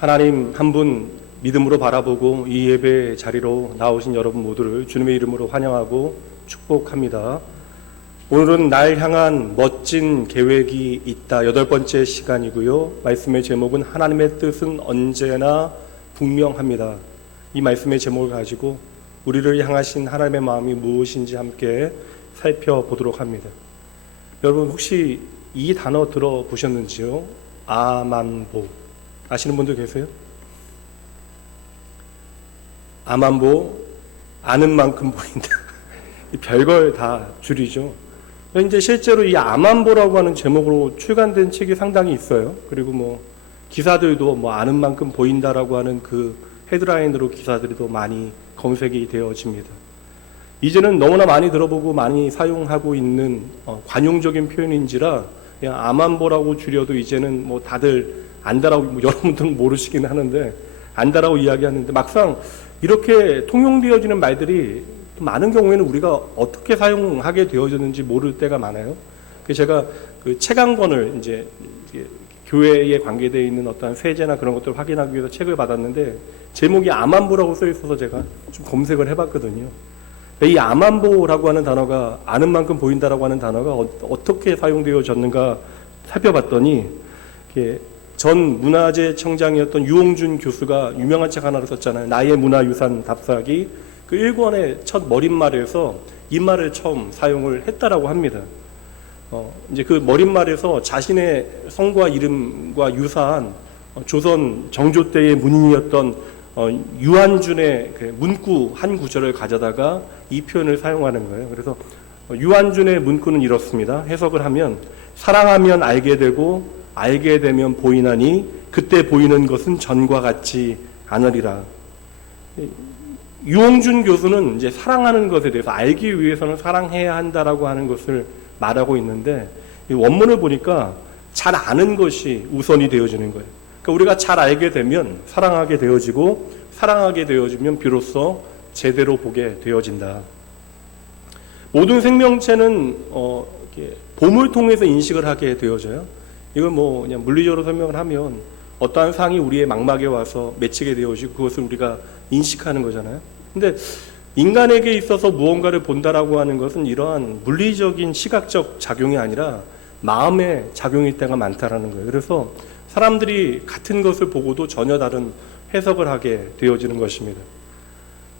하나님 한 분 믿음으로 바라보고 이 예배 자리로 나오신 여러분 모두를 주님의 이름으로 환영하고 축복합니다. 오늘은 날 향한 멋진 계획이 있다. 8번째 시간이고요. 말씀의 제목은 하나님의 뜻은 언제나 분명합니다. 이 말씀의 제목을 가지고 우리를 향하신 하나님의 마음이 무엇인지 함께 살펴보도록 합니다. 여러분 혹시 이 단어 들어보셨는지요? 아만보. 아시는 분들 계세요? 아만보, 아는 만큼 보인다. 별걸 다 줄이죠. 이제 실제로 이 아만보라고 하는 제목으로 출간된 책이 상당히 있어요. 그리고 기사들도 아는 만큼 보인다라고 하는 그 헤드라인으로 기사들이 더 많이 검색이 되어집니다. 이제는 너무나 많이 들어보고 많이 사용하고 있는 관용적인 표현인지라 그냥 아만보라고 줄여도 이제는 다들 안다라고, 여러분들은 모르시긴 하는데 안다라고 이야기하는데 막상 이렇게 통용되어지는 말들이 많은 경우에는 우리가 어떻게 사용하게 되어졌는지 모를 때가 많아요. 제가 그 책 한 권을 이제 교회에 관계되어 있는 어떤 세제나 그런 것들을 확인하기 위해서 책을 받았는데 제목이 아만보라고 써 있어서 제가 좀 검색을 해봤거든요. 이 아만보라고 하는 단어가 아는 만큼 보인다라고 하는 단어가 어떻게 사용되어졌는가 살펴봤더니 전 문화재 청장이었던 유홍준 교수가 유명한 책 하나를 썼잖아요. 나의 문화유산 답사기. 그 1권의 첫 머릿말에서 이 말을 처음 사용을 했다라고 합니다. 이제 그 머릿말에서 자신의 성과 이름과 유사한 조선 정조 때의 문인이었던 유한준의 그 문구 한 구절을 가져다가 이 표현을 사용하는 거예요. 그래서 유한준의 문구는 이렇습니다. 해석을 하면 사랑하면 알게 되고 알게 되면 보이나니 그때 보이는 것은 전과 같지 않으리라. 유홍준 교수는 이제 사랑하는 것에 대해서 알기 위해서는 사랑해야 한다라고 하는 것을 말하고 있는데 이 원문을 보니까 잘 아는 것이 우선이 되어지는 거예요. 그러니까 우리가 잘 알게 되면 사랑하게 되어지고 사랑하게 되어지면 비로소 제대로 보게 되어진다. 모든 생명체는 봄을 통해서 인식을 하게 되어져요. 이걸 그냥 물리적으로 설명을 하면 어떠한 상이 우리의 망막에 와서 맺히게 되어지고 그것을 우리가 인식하는 거잖아요. 근데 인간에게 있어서 무언가를 본다라고 하는 것은 이러한 물리적인 시각적 작용이 아니라 마음의 작용일 때가 많다라는 거예요. 그래서 사람들이 같은 것을 보고도 전혀 다른 해석을 하게 되어지는 것입니다.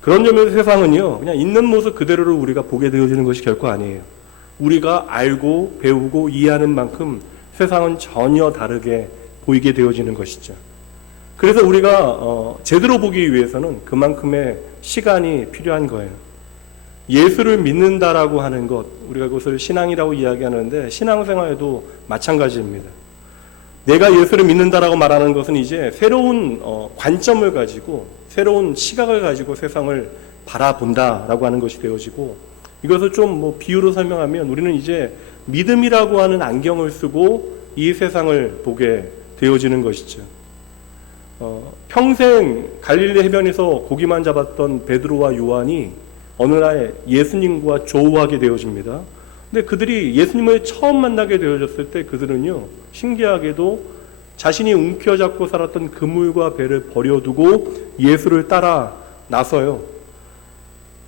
그런 점에서 세상은요, 그냥 있는 모습 그대로를 우리가 보게 되어지는 것이 결코 아니에요. 우리가 알고 배우고 이해하는 만큼 세상은 전혀 다르게 보이게 되어지는 것이죠. 그래서 우리가 제대로 보기 위해서는 그만큼의 시간이 필요한 거예요. 예수를 믿는다라고 하는 것, 우리가 그것을 신앙이라고 이야기하는데 신앙생활에도 마찬가지입니다. 내가 예수를 믿는다라고 말하는 것은 이제 새로운 관점을 가지고 새로운 시각을 가지고 세상을 바라본다라고 하는 것이 되어지고 이것을 좀 비유로 설명하면 우리는 이제 믿음이라고 하는 안경을 쓰고 이 세상을 보게 되어지는 것이죠. 평생 갈릴리 해변에서 고기만 잡았던 베드로와 요한이 어느 날 예수님과 조우하게 되어집니다. 근데 그들이 예수님을 처음 만나게 되어졌을 때 그들은요, 신기하게도 자신이 움켜잡고 살았던 그물과 배를 버려두고 예수를 따라 나서요.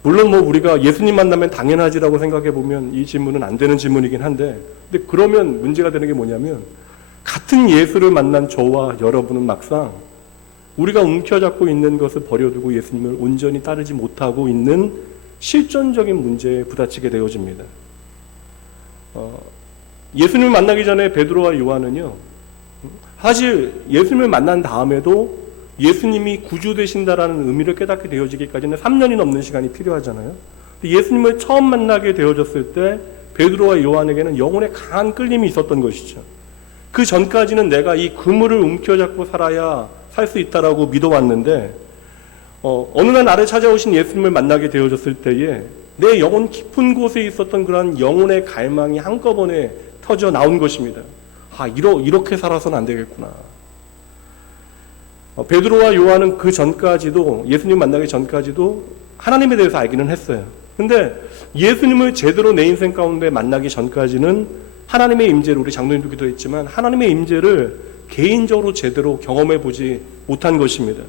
물론 우리가 예수님 만나면 당연하지라고 생각해 보면 이 질문은 안 되는 질문이긴 한데, 근데 그러면 문제가 되는 게 뭐냐면 같은 예수를 만난 저와 여러분은 막상 우리가 움켜잡고 있는 것을 버려두고 예수님을 온전히 따르지 못하고 있는 실존적인 문제에 부딪히게 되어집니다. 예수님을 만나기 전에 베드로와 요한은요, 사실 예수님을 만난 다음에도 예수님이 구주 되신다라는 의미를 깨닫게 되어지기까지는 3년이 넘는 시간이 필요하잖아요. 예수님을 처음 만나게 되어졌을 때 베드로와 요한에게는 영혼의 강한 끌림이 있었던 것이죠. 그 전까지는 내가 이 그물을 움켜잡고 살아야 살 수 있다라고 믿어왔는데 어느 날 나를 찾아오신 예수님을 만나게 되어졌을 때에 내 영혼 깊은 곳에 있었던 그런 영혼의 갈망이 한꺼번에 터져 나온 것입니다. 이렇게 살아서는 안 되겠구나. 베드로와 요한은 그 전까지도 예수님 만나기 전까지도 하나님에 대해서 알기는 했어요. 근데 예수님을 제대로 내 인생 가운데 만나기 전까지는 하나님의 임재를, 우리 장로님도 기도했지만 하나님의 임재를 개인적으로 제대로 경험해 보지 못한 것입니다.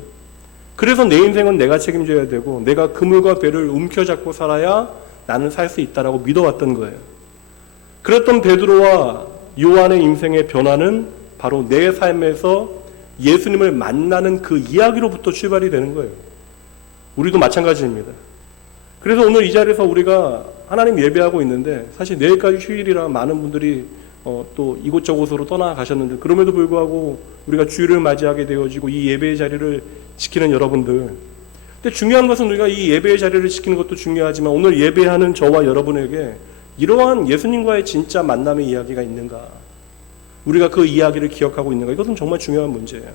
그래서 내 인생은 내가 책임져야 되고 내가 그물과 배를 움켜잡고 살아야 나는 살 수 있다라고 믿어왔던 거예요. 그랬던 베드로와 요한의 인생의 변화는 바로 내 삶에서 예수님을 만나는 그 이야기로부터 출발이 되는 거예요. 우리도 마찬가지입니다. 그래서 오늘 이 자리에서 우리가 하나님 예배하고 있는데, 사실 내일까지 휴일이라 많은 분들이 또 이곳저곳으로 떠나가셨는데, 그럼에도 불구하고 우리가 주일을 맞이하게 되어지고 이 예배의 자리를 지키는 여러분들, 근데 중요한 것은 우리가 이 예배의 자리를 지키는 것도 중요하지만 오늘 예배하는 저와 여러분에게 이러한 예수님과의 진짜 만남의 이야기가 있는가, 우리가 그 이야기를 기억하고 있는가, 이것은 정말 중요한 문제예요.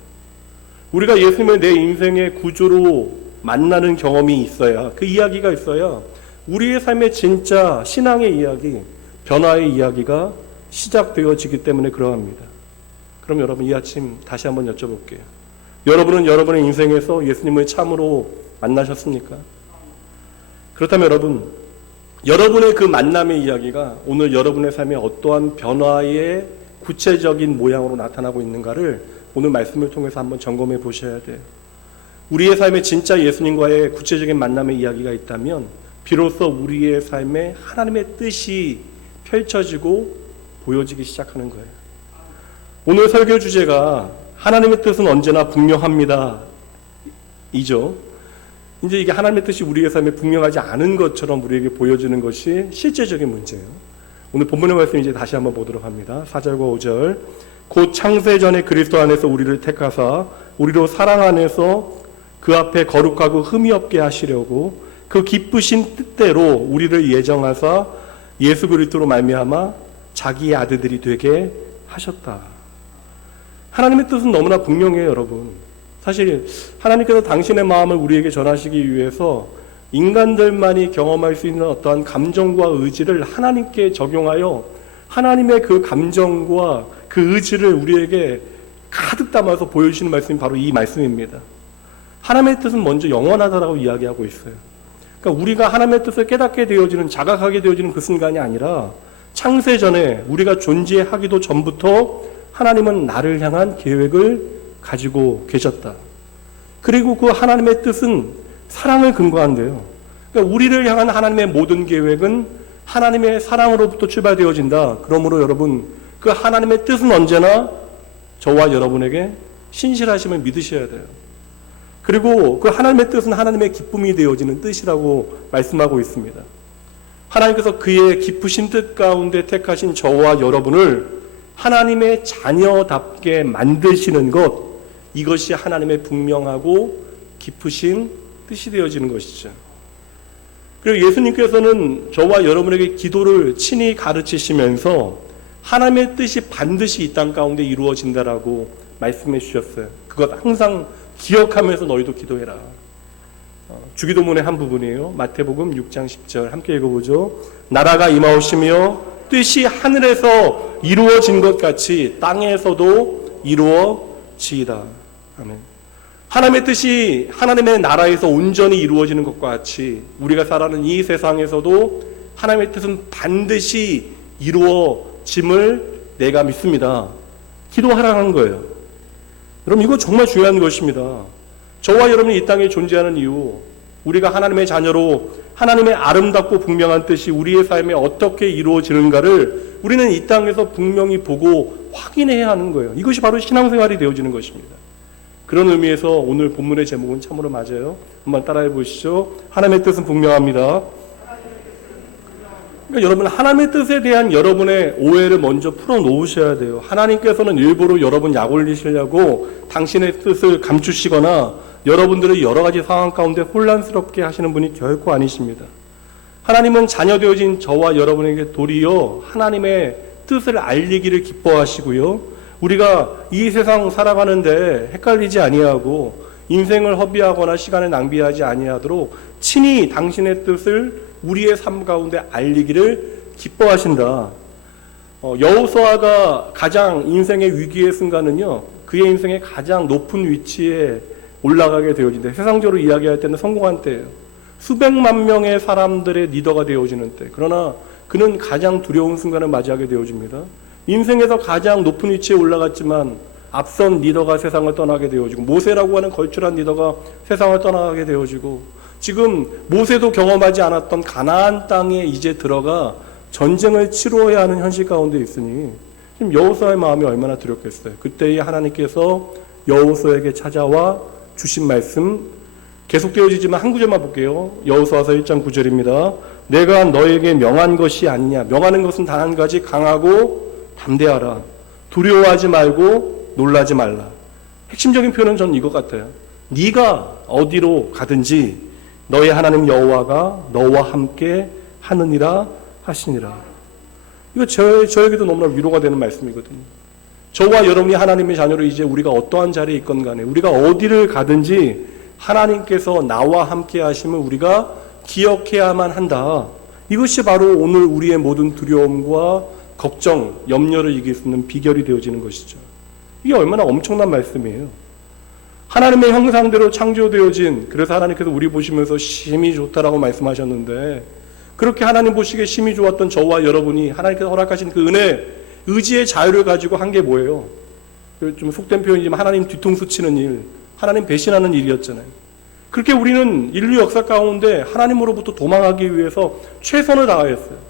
우리가 예수님을 내 인생의 구주로 만나는 경험이 있어야, 그 이야기가 있어야 우리의 삶의 진짜 신앙의 이야기, 변화의 이야기가 시작되어지기 때문에 그러합니다. 그럼 여러분, 이 아침 다시 한번 여쭤볼게요. 여러분은 여러분의 인생에서 예수님을 참으로 만나셨습니까? 그렇다면 여러분, 여러분의 그 만남의 이야기가 오늘 여러분의 삶에 어떠한 변화의 구체적인 모양으로 나타나고 있는가를 오늘 말씀을 통해서 한번 점검해 보셔야 돼요. 우리의 삶에 진짜 예수님과의 구체적인 만남의 이야기가 있다면 비로소 우리의 삶에 하나님의 뜻이 펼쳐지고 보여지기 시작하는 거예요. 오늘 설교 주제가 하나님의 뜻은 언제나 분명합니다 이죠. 이제 이게 하나님의 뜻이 우리의 삶에 분명하지 않은 것처럼 우리에게 보여지는 것이 실제적인 문제예요. 오늘 본문의 말씀 이제 다시 한번 보도록 합니다. 4절과 5절. 곧 창세 전에 그리스도 안에서 우리를 택하사 우리로 사랑 안에서 그 앞에 거룩하고 흠이 없게 하시려고 그 기쁘신 뜻대로 우리를 예정하사 예수 그리스도로 말미암아 자기의 아들들이 되게 하셨다. 하나님의 뜻은 너무나 분명해요, 여러분. 사실 하나님께서 당신의 마음을 우리에게 전하시기 위해서 인간들만이 경험할 수 있는 어떠한 감정과 의지를 하나님께 적용하여 하나님의 그 감정과 그 의지를 우리에게 가득 담아서 보여주시는 말씀이 바로 이 말씀입니다. 하나님의 뜻은 먼저 영원하다라고 이야기하고 있어요. 그러니까 우리가 하나님의 뜻을 깨닫게 되어지는, 자각하게 되어지는 그 순간이 아니라 창세 전에 우리가 존재하기도 전부터 하나님은 나를 향한 계획을 가지고 계셨다. 그리고 그 하나님의 뜻은 사랑을 근거한대요. 그러니까 우리를 향한 하나님의 모든 계획은 하나님의 사랑으로부터 출발되어진다. 그러므로 여러분, 그 하나님의 뜻은 언제나 저와 여러분에게 신실하심을 믿으셔야 돼요. 그리고 그 하나님의 뜻은 하나님의 기쁨이 되어지는 뜻이라고 말씀하고 있습니다. 하나님께서 그의 기쁘신 뜻 가운데 택하신 저와 여러분을 하나님의 자녀답게 만드시는 것, 이것이 하나님의 분명하고 기쁘신 뜻이 되어지는 것이죠. 그리고 예수님께서는 저와 여러분에게 기도를 친히 가르치시면서 하나님의 뜻이 반드시 이 땅 가운데 이루어진다라고 말씀해 주셨어요. 그것 항상 기억하면서 너희도 기도해라. 주기도문의 한 부분이에요. 마태복음 6장 10절 함께 읽어보죠. 나라가 임하오시며 뜻이 하늘에서 이루어진 것 같이 땅에서도 이루어지이다. 아멘. 하나님의 뜻이 하나님의 나라에서 온전히 이루어지는 것과 같이 우리가 살아가는 이 세상에서도 하나님의 뜻은 반드시 이루어짐을 내가 믿습니다. 기도하라는 거예요. 여러분, 이거 정말 중요한 것입니다. 저와 여러분이 이 땅에 존재하는 이유, 우리가 하나님의 자녀로 하나님의 아름답고 분명한 뜻이 우리의 삶에 어떻게 이루어지는가를 우리는 이 땅에서 분명히 보고 확인해야 하는 거예요. 이것이 바로 신앙생활이 되어지는 것입니다. 그런 의미에서 오늘 본문의 제목은 참으로 맞아요. 한번 따라해 보시죠. 하나님의 뜻은 분명합니다. 그러니까 여러분, 하나님의 뜻에 대한 여러분의 오해를 먼저 풀어놓으셔야 돼요. 하나님께서는 일부러 여러분 약 올리시려고 당신의 뜻을 감추시거나 여러분들의 여러 가지 상황 가운데 혼란스럽게 하시는 분이 결코 아니십니다. 하나님은 자녀 되어진 저와 여러분에게 도리어 하나님의 뜻을 알리기를 기뻐하시고요. 우리가 이 세상 살아가는데 헷갈리지 아니하고 인생을 허비하거나 시간을 낭비하지 아니하도록 친히 당신의 뜻을 우리의 삶 가운데 알리기를 기뻐하신다. 여호수아가 가장 인생의 위기의 순간은요, 그의 인생의 가장 높은 위치에 올라가게 되어진다. 세상적으로 이야기할 때는 성공한 때예요. 수백만 명의 사람들의 리더가 되어지는 때. 그러나 그는 가장 두려운 순간을 맞이하게 되어집니다. 인생에서 가장 높은 위치에 올라갔지만 앞선 리더가 세상을 떠나게 되어지고, 모세라고 하는 걸출한 리더가 세상을 떠나게 되어지고, 지금 모세도 경험하지 않았던 가나안 땅에 이제 들어가 전쟁을 치러야 하는 현실 가운데 있으니 지금 여호수아의 마음이 얼마나 두렵겠어요. 그때에 하나님께서 여호수아에게 찾아와 주신 말씀 계속되어지지만 한 구절만 볼게요. 여호수아서 1장 9절입니다. 내가 너에게 명한 것이 아니냐. 명하는 것은 단 한 가지, 강하고 담대하라. 두려워하지 말고 놀라지 말라. 핵심적인 표현은 전 이것 같아요. 네가 어디로 가든지 너의 하나님 여호와가 너와 함께 하느니라 하시니라. 이거 저에게도 너무나 위로가 되는 말씀이거든요. 저와 여러분이 하나님의 자녀로 이제 우리가 어떠한 자리에 있건 간에 우리가 어디를 가든지 하나님께서 나와 함께 하심을 우리가 기억해야만 한다. 이것이 바로 오늘 우리의 모든 두려움과 걱정, 염려를 이길 수 있는 비결이 되어지는 것이죠. 이게 얼마나 엄청난 말씀이에요. 하나님의 형상대로 창조되어진, 그래서 하나님께서 우리 보시면서 심히 좋다라고 말씀하셨는데, 그렇게 하나님 보시기에 심히 좋았던 저와 여러분이 하나님께서 허락하신 그 은혜, 의지의 자유를 가지고 한 게 뭐예요? 좀 속된 표현이지만 하나님 뒤통수 치는 일, 하나님 배신하는 일이었잖아요. 그렇게 우리는 인류 역사 가운데 하나님으로부터 도망하기 위해서 최선을 다하였어요.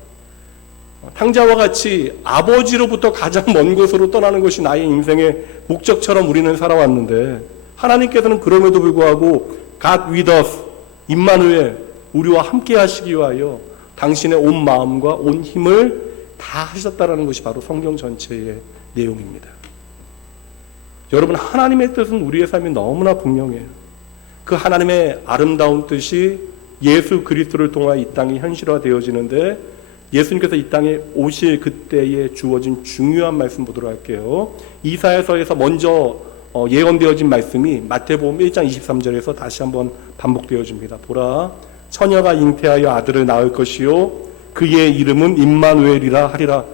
탕자와 같이 아버지로부터 가장 먼 곳으로 떠나는 것이 나의 인생의 목적처럼 우리는 살아왔는데, 하나님께서는 그럼에도 불구하고 God with us, 임마누엘, 우리와 함께 하시기 위하여 당신의 온 마음과 온 힘을 다 하셨다라는 것이 바로 성경 전체의 내용입니다. 여러분, 하나님의 뜻은 우리의 삶이 너무나 분명해요. 그 하나님의 아름다운 뜻이 예수 그리스도를 통하여 이 땅이 현실화되어지는데, 예수님께서 이 땅에 오실 그때에 주어진 중요한 말씀 보도록 할게요. 이사야서에서 먼저 예언되어진 말씀이 마태복음 1장 23절에서 다시 한번 반복되어집니다. 보라, 처녀가 잉태하여 아들을 낳을 것이요 그의 이름은 임마누엘이라 하리라.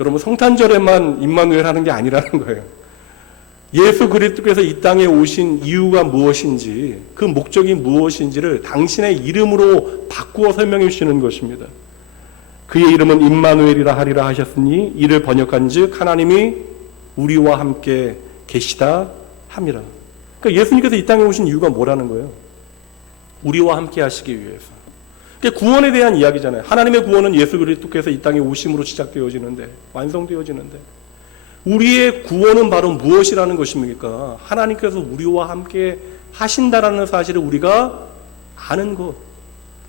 여러분, 성탄절에만 임마누엘 하는 게 아니라는 거예요. 예수 그리스도께서 이 땅에 오신 이유가 무엇인지, 그 목적이 무엇인지를 당신의 이름으로 바꾸어 설명해 주시는 것입니다. 그의 이름은 임마누엘이라 하리라 하셨으니 이를 번역한즉 하나님이 우리와 함께 계시다 함이라. 그러니까 예수님께서 이 땅에 오신 이유가 뭐라는 거예요? 우리와 함께 하시기 위해서. 그러니까 구원에 대한 이야기잖아요. 하나님의 구원은 예수 그리스도께서 이 땅에 오심으로 시작되어지는데, 완성되어지는데, 우리의 구원은 바로 무엇이라는 것입니까? 하나님께서 우리와 함께 하신다라는 사실을 우리가 아는 것.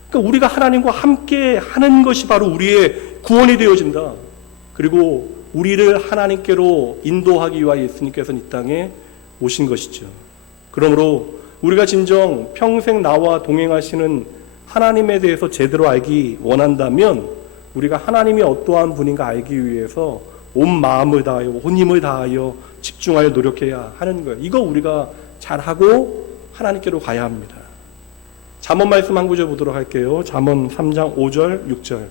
그러니까 우리가 하나님과 함께 하는 것이 바로 우리의 구원이 되어진다. 그리고 우리를 하나님께로 인도하기 위하여 예수님께서는 이 땅에 오신 것이죠. 그러므로 우리가 진정 평생 나와 동행하시는 하나님에 대해서 제대로 알기 원한다면, 우리가 하나님이 어떠한 분인가 알기 위해서 온 마음을 다하여 온 힘을 다하여 집중하여 노력해야 하는 거예요. 이거 우리가 잘하고 하나님께로 가야 합니다. 잠언 말씀 한 구절 보도록 할게요. 잠언 3장 5절 6절.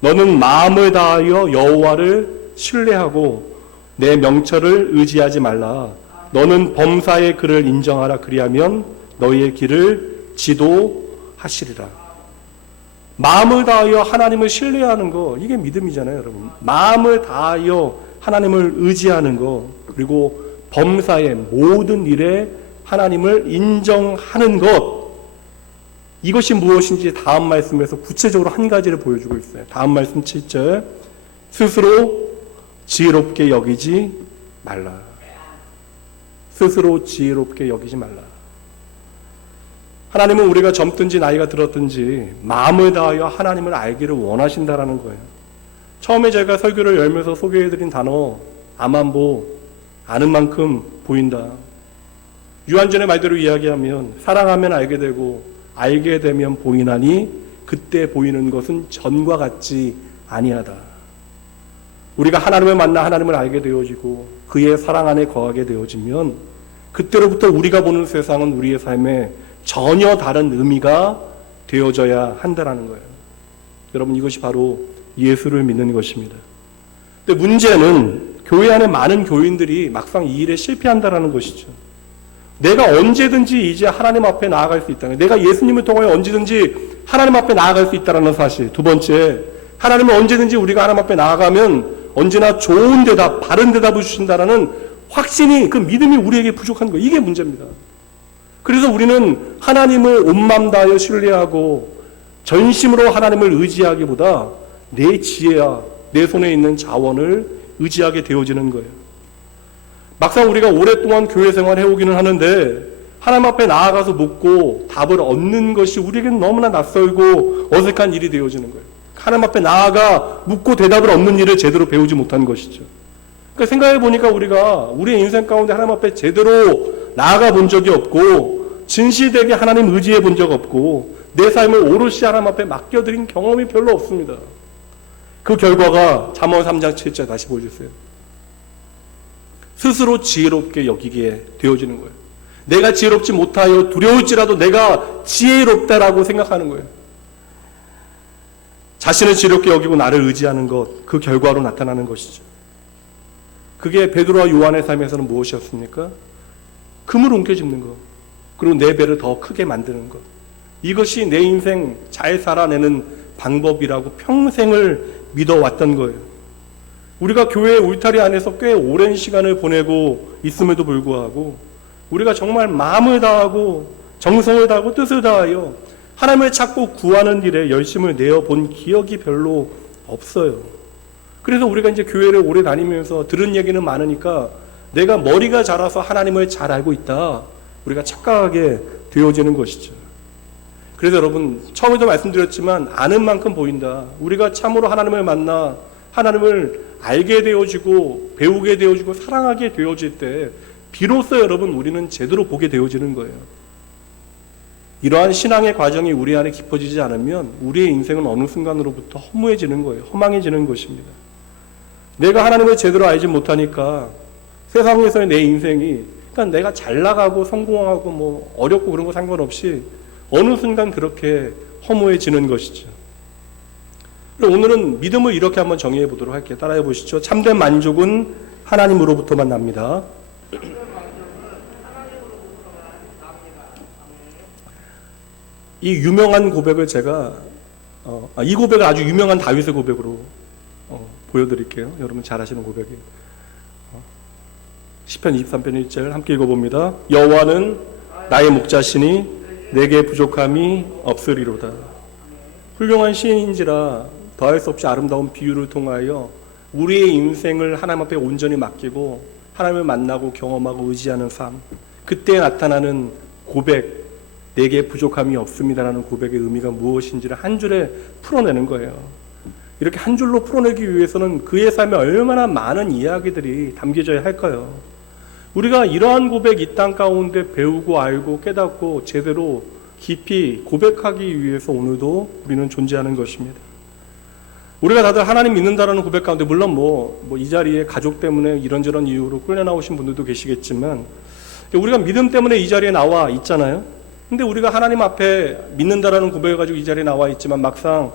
너는 마음을 다하여 여호와를 신뢰하고 내 명철을 의지하지 말라. 너는 범사의 그를 인정하라. 그리하면 너희의 길을 지도하시리라. 마음을 다하여 하나님을 신뢰하는 거, 이게 믿음이잖아요, 여러분. 마음을 다하여 하나님을 의지하는 거, 그리고 범사의 모든 일에 하나님을 인정하는 것, 이것이 무엇인지 다음 말씀에서 구체적으로 한 가지를 보여주고 있어요. 다음 말씀 7절. 스스로 지혜롭게 여기지 말라. 스스로 지혜롭게 여기지 말라. 하나님은 우리가 젊든지 나이가 들었든지 마음을 다하여 하나님을 알기를 원하신다라는 거예요. 처음에 제가 설교를 열면서 소개해드린 단어 아만보, 아는 만큼 보인다. 유한전의 말대로 이야기하면 사랑하면 알게 되고 알게 되면 보이나니 그때 보이는 것은 전과 같지 아니하다. 우리가 하나님을 만나 하나님을 알게 되어지고 그의 사랑 안에 거하게 되어지면 그때로부터 우리가 보는 세상은 우리의 삶에 전혀 다른 의미가 되어져야 한다는 거예요. 여러분, 이것이 바로 예수를 믿는 것입니다. 근데 문제는 교회 안에 많은 교인들이 막상 이 일에 실패한다는 것이죠. 내가 언제든지 이제 하나님 앞에 나아갈 수 있다는, 내가 예수님을 통하여 언제든지 하나님 앞에 나아갈 수 있다는 사실. 두 번째, 하나님은 언제든지 우리가 하나님 앞에 나아가면 언제나 좋은 대답, 바른 대답을 주신다는 확신이, 그 믿음이 우리에게 부족한 거예요. 이게 문제입니다. 그래서 우리는 하나님을 온 마음 다하여 신뢰하고 전심으로 하나님을 의지하기보다 내 지혜야, 내 손에 있는 자원을 의지하게 되어지는 거예요. 막상 우리가 오랫동안 교회 생활 해오기는 하는데 하나님 앞에 나아가서 묻고 답을 얻는 것이 우리에게는 너무나 낯설고 어색한 일이 되어지는 거예요. 하나님 앞에 나아가 묻고 대답을 얻는 일을 제대로 배우지 못한 것이죠. 그러니까 생각해 보니까 우리가 우리의 인생 가운데 하나님 앞에 제대로 나아가 본 적이 없고 진실되게 하나님 의지해 본 적 없고 내 삶을 오롯이 하나님 앞에 맡겨드린 경험이 별로 없습니다. 그 결과가 잠언 3장 7절 다시 보여주세요. 스스로 지혜롭게 여기게 되어지는 거예요. 내가 지혜롭지 못하여 두려울지라도 내가 지혜롭다라고 생각하는 거예요. 자신을 지혜롭게 여기고 나를 의지하는 것, 그 결과로 나타나는 것이죠. 그게 베드로와 요한의 삶에서는 무엇이었습니까? 금을 움켜쥐는 것, 그리고 내 배를 더 크게 만드는 것. 이것이 내 인생 잘 살아내는 방법이라고 평생을 믿어왔던 거예요. 우리가 교회 울타리 안에서 꽤 오랜 시간을 보내고 있음에도 불구하고 우리가 정말 마음을 다하고 정성을 다하고 뜻을 다하여 하나님을 찾고 구하는 일에 열심을 내어본 기억이 별로 없어요. 그래서 우리가 이제 교회를 오래 다니면서 들은 얘기는 많으니까 내가 머리가 자라서 하나님을 잘 알고 있다, 우리가 착각하게 되어지는 것이죠. 그래서 여러분, 처음에도 말씀드렸지만 아는 만큼 보인다. 우리가 참으로 하나님을 만나 하나님을 알게 되어지고 배우게 되어지고 사랑하게 되어질 때 비로소 여러분 우리는 제대로 보게 되어지는 거예요. 이러한 신앙의 과정이 우리 안에 깊어지지 않으면 우리의 인생은 어느 순간으로부터 허무해지는 거예요. 허망해지는 것입니다. 내가 하나님을 제대로 알지 못하니까 세상에서의 내 인생이, 그러니까 내가 잘 나가고 성공하고 뭐 어렵고 그런 거 상관없이 어느 순간 그렇게 허무해지는 것이죠. 오늘은 믿음을 이렇게 한번 정의해 보도록 할게요. 따라해 보시죠. 참된 만족은 하나님으로부터만 납니다. 이 유명한 고백을 제가 이 고백을 아주 유명한 다윗의 고백으로 보여드릴게요. 여러분 잘 아시는 고백이에요. 시편 23편 1절 함께 읽어봅니다. 여호와는 나의 목자시니 내게 부족함이 없으리로다. 훌륭한 시인인지라 더할 수 없이 아름다운 비유를 통하여 우리의 인생을 하나님 앞에 온전히 맡기고 하나님을 만나고 경험하고 의지하는 삶, 그때 나타나는 고백, 내게 부족함이 없습니다라는 고백의 의미가 무엇인지를 한 줄에 풀어내는 거예요. 이렇게 한 줄로 풀어내기 위해서는 그의 삶에 얼마나 많은 이야기들이 담겨져야 할까요? 우리가 이러한 고백 이 땅 가운데 배우고 알고 깨닫고 제대로 깊이 고백하기 위해서 오늘도 우리는 존재하는 것입니다. 우리가 다들 하나님 믿는다라는 고백 가운데 물론 이 자리에 가족 때문에 이런저런 이유로 끌려 나오신 분들도 계시겠지만 우리가 믿음 때문에 이 자리에 나와 있잖아요. 근데 우리가 하나님 앞에 믿는다라는 고백을 가지고 이 자리에 나와 있지만 막상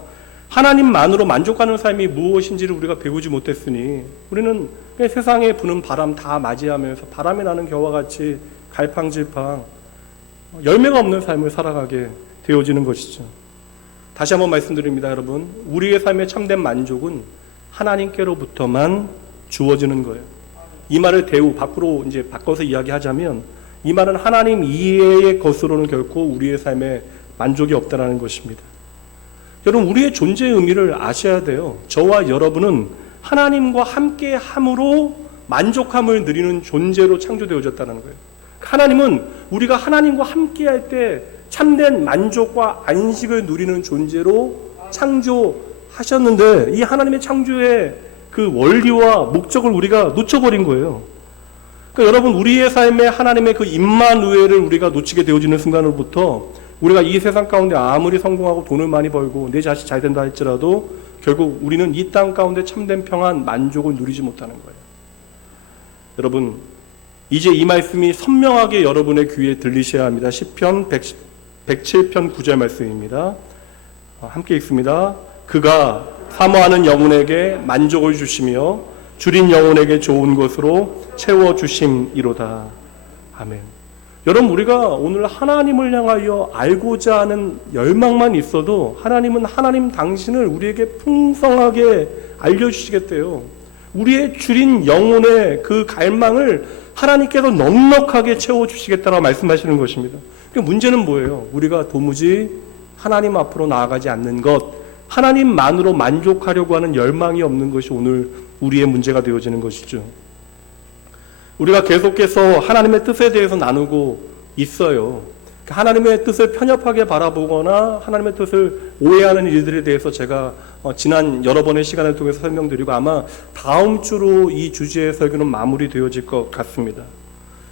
하나님만으로 만족하는 삶이 무엇인지를 우리가 배우지 못했으니 우리는 그냥 세상에 부는 바람 다 맞이하면서 바람이 나는 겨와 같이 갈팡질팡 열매가 없는 삶을 살아가게 되어지는 것이죠. 다시 한번 말씀드립니다, 여러분. 우리의 삶의 참된 만족은 하나님께로부터만 주어지는 거예요. 이 말을 밖으로 이제 바꿔서 이야기하자면 이 말은 하나님 이외의 것으로는 결코 우리의 삶에 만족이 없다는 것입니다. 여러분, 우리의 존재의 의미를 아셔야 돼요. 저와 여러분은 하나님과 함께 함으로 만족함을 누리는 존재로 창조되어졌다는 거예요. 하나님은 우리가 하나님과 함께 할 때 참된 만족과 안식을 누리는 존재로 창조하셨는데 이 하나님의 창조의 그 원리와 목적을 우리가 놓쳐버린 거예요. 그러니까 여러분, 우리의 삶에 하나님의 그 임마누엘을 우리가 놓치게 되어지는 순간으로부터 우리가 이 세상 가운데 아무리 성공하고 돈을 많이 벌고 내 자식 잘 된다 할지라도 결국 우리는 이 땅 가운데 참된 평안, 만족을 누리지 못하는 거예요. 여러분, 이제 이 말씀이 선명하게 여러분의 귀에 들리셔야 합니다. 시편 107편 9절 말씀입니다. 함께 읽습니다. 그가 사모하는 영혼에게 만족을 주시며 줄인 영혼에게 좋은 것으로 채워주심이로다. 아멘. 여러분, 우리가 오늘 하나님을 향하여 알고자 하는 열망만 있어도 하나님은 하나님 당신을 우리에게 풍성하게 알려주시겠대요. 우리의 줄인 영혼의 그 갈망을 하나님께서 넉넉하게 채워주시겠다라고 말씀하시는 것입니다. 그러니까 문제는 뭐예요? 우리가 도무지 하나님 앞으로 나아가지 않는 것, 하나님만으로 만족하려고 하는 열망이 없는 것이 오늘 우리의 문제가 되어지는 것이죠. 우리가 계속해서 하나님의 뜻에 대해서 나누고 있어요. 하나님의 뜻을 편협하게 바라보거나 하나님의 뜻을 오해하는 일들에 대해서 제가 지난 여러 번의 시간을 통해서 설명드리고 아마 다음 주로 이 주제의 설교는 마무리되어질 것 같습니다.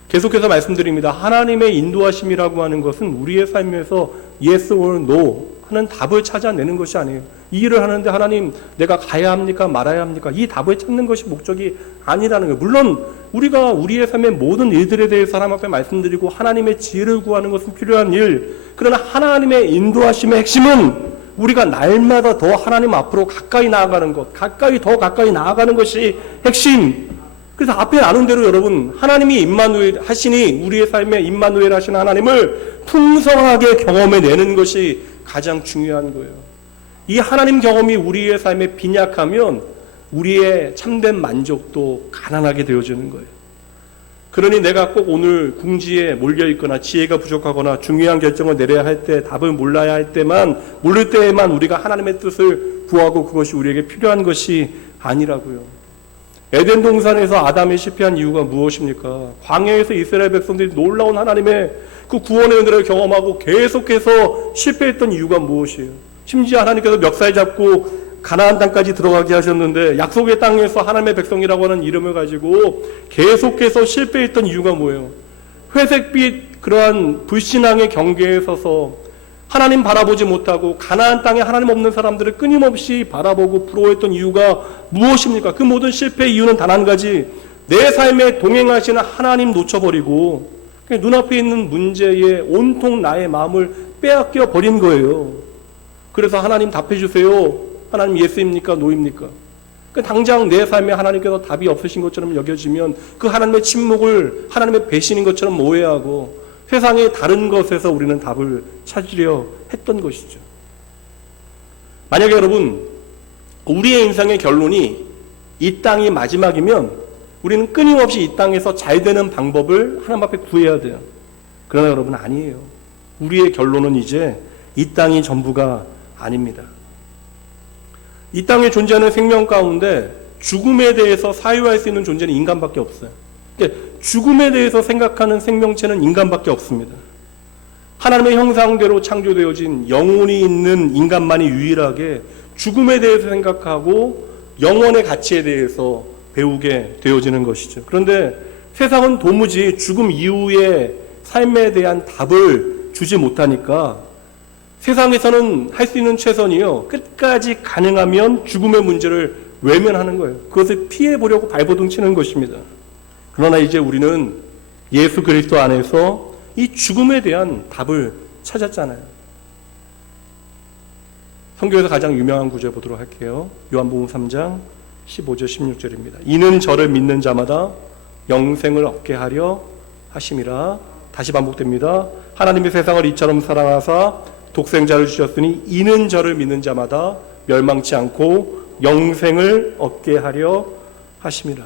계속해서 말씀드립니다. 하나님의 인도하심이라고 하는 것은 우리의 삶에서 yes or no 하는 답을 찾아내는 것이 아니에요. 이 일을 하는데 하나님 내가 가야 합니까 말아야 합니까? 이 답을 찾는 것이 목적이 아니라는 거예요. 물론 우리가 우리의 삶의 모든 일들에 대해서 하나님 앞에 말씀드리고 하나님의 지혜를 구하는 것은 필요한 일, 그러나 하나님의 인도하심의 핵심은 우리가 날마다 더 하나님 앞으로 가까이 나아가는 것, 더 가까이 나아가는 것이 핵심. 그래서 앞에 나눈 대로 여러분, 하나님이 임마누엘 하시니 우리의 삶에 임마누엘 하신 하나님을 풍성하게 경험해내는 것이 가장 중요한 거예요. 이 하나님 경험이 우리의 삶에 빈약하면 우리의 참된 만족도 가난하게 되어지는 거예요. 그러니 내가 꼭 오늘 궁지에 몰려있거나 지혜가 부족하거나 중요한 결정을 내려야 할 때, 답을 몰라야 할 때만, 모를 때에만 우리가 하나님의 뜻을 구하고 그것이 우리에게 필요한 것이 아니라고요. 에덴 동산에서 아담이 실패한 이유가 무엇입니까? 광야에서 이스라엘 백성들이 놀라운 하나님의 그 구원의 은혜를 경험하고 계속해서 실패했던 이유가 무엇이에요? 심지어 하나님께서 멱살 잡고 가나안 땅까지 들어가게 하셨는데 약속의 땅에서 하나님의 백성이라고 하는 이름을 가지고 계속해서 실패했던 이유가 뭐예요? 회색빛 그러한 불신앙의 경계에 서서 하나님 바라보지 못하고 가나안 땅에 하나님 없는 사람들을 끊임없이 바라보고 부러워했던 이유가 무엇입니까? 그 모든 실패의 이유는 단 한 가지, 내 삶에 동행하시는 하나님 놓쳐버리고 눈앞에 있는 문제에 온통 나의 마음을 빼앗겨 버린 거예요. 그래서 하나님 답해주세요. 하나님 예스입니까? 노입니까? 당장 내 삶에 하나님께서 답이 없으신 것처럼 여겨지면 그 하나님의 침묵을 하나님의 배신인 것처럼 오해하고 세상의 다른 것에서 우리는 답을 찾으려 했던 것이죠. 만약에 여러분, 우리의 인생의 결론이 이 땅이 마지막이면 우리는 끊임없이 이 땅에서 잘 되는 방법을 하나님 앞에 구해야 돼요. 그러나 여러분 아니에요. 우리의 결론은 이제 이 땅이 전부가 아닙니다. 이 땅에 존재하는 생명 가운데 죽음에 대해서 사유할 수 있는 존재는 인간밖에 없어요. 죽음에 대해서 생각하는 생명체는 인간밖에 없습니다. 하나님의 형상대로 창조되어진 영혼이 있는 인간만이 유일하게 죽음에 대해서 생각하고 영혼의 가치에 대해서 배우게 되어지는 것이죠. 그런데 세상은 도무지 죽음 이후의 삶에 대한 답을 주지 못하니까 세상에서는 할 수 있는 최선이요, 끝까지 가능하면 죽음의 문제를 외면하는 거예요. 그것을 피해보려고 발버둥 치는 것입니다. 그러나 이제 우리는 예수 그리스도 안에서 이 죽음에 대한 답을 찾았잖아요. 성경에서 가장 유명한 구절 보도록 할게요. 요한복음 3장 15절 16절입니다. 이는 저를 믿는 자마다 영생을 얻게 하려 하심이라. 다시 반복됩니다. 하나님이 세상을 이처럼 사랑하사 독생자를 주셨으니 이는 저를 믿는 자마다 멸망치 않고 영생을 얻게 하려 하심이라.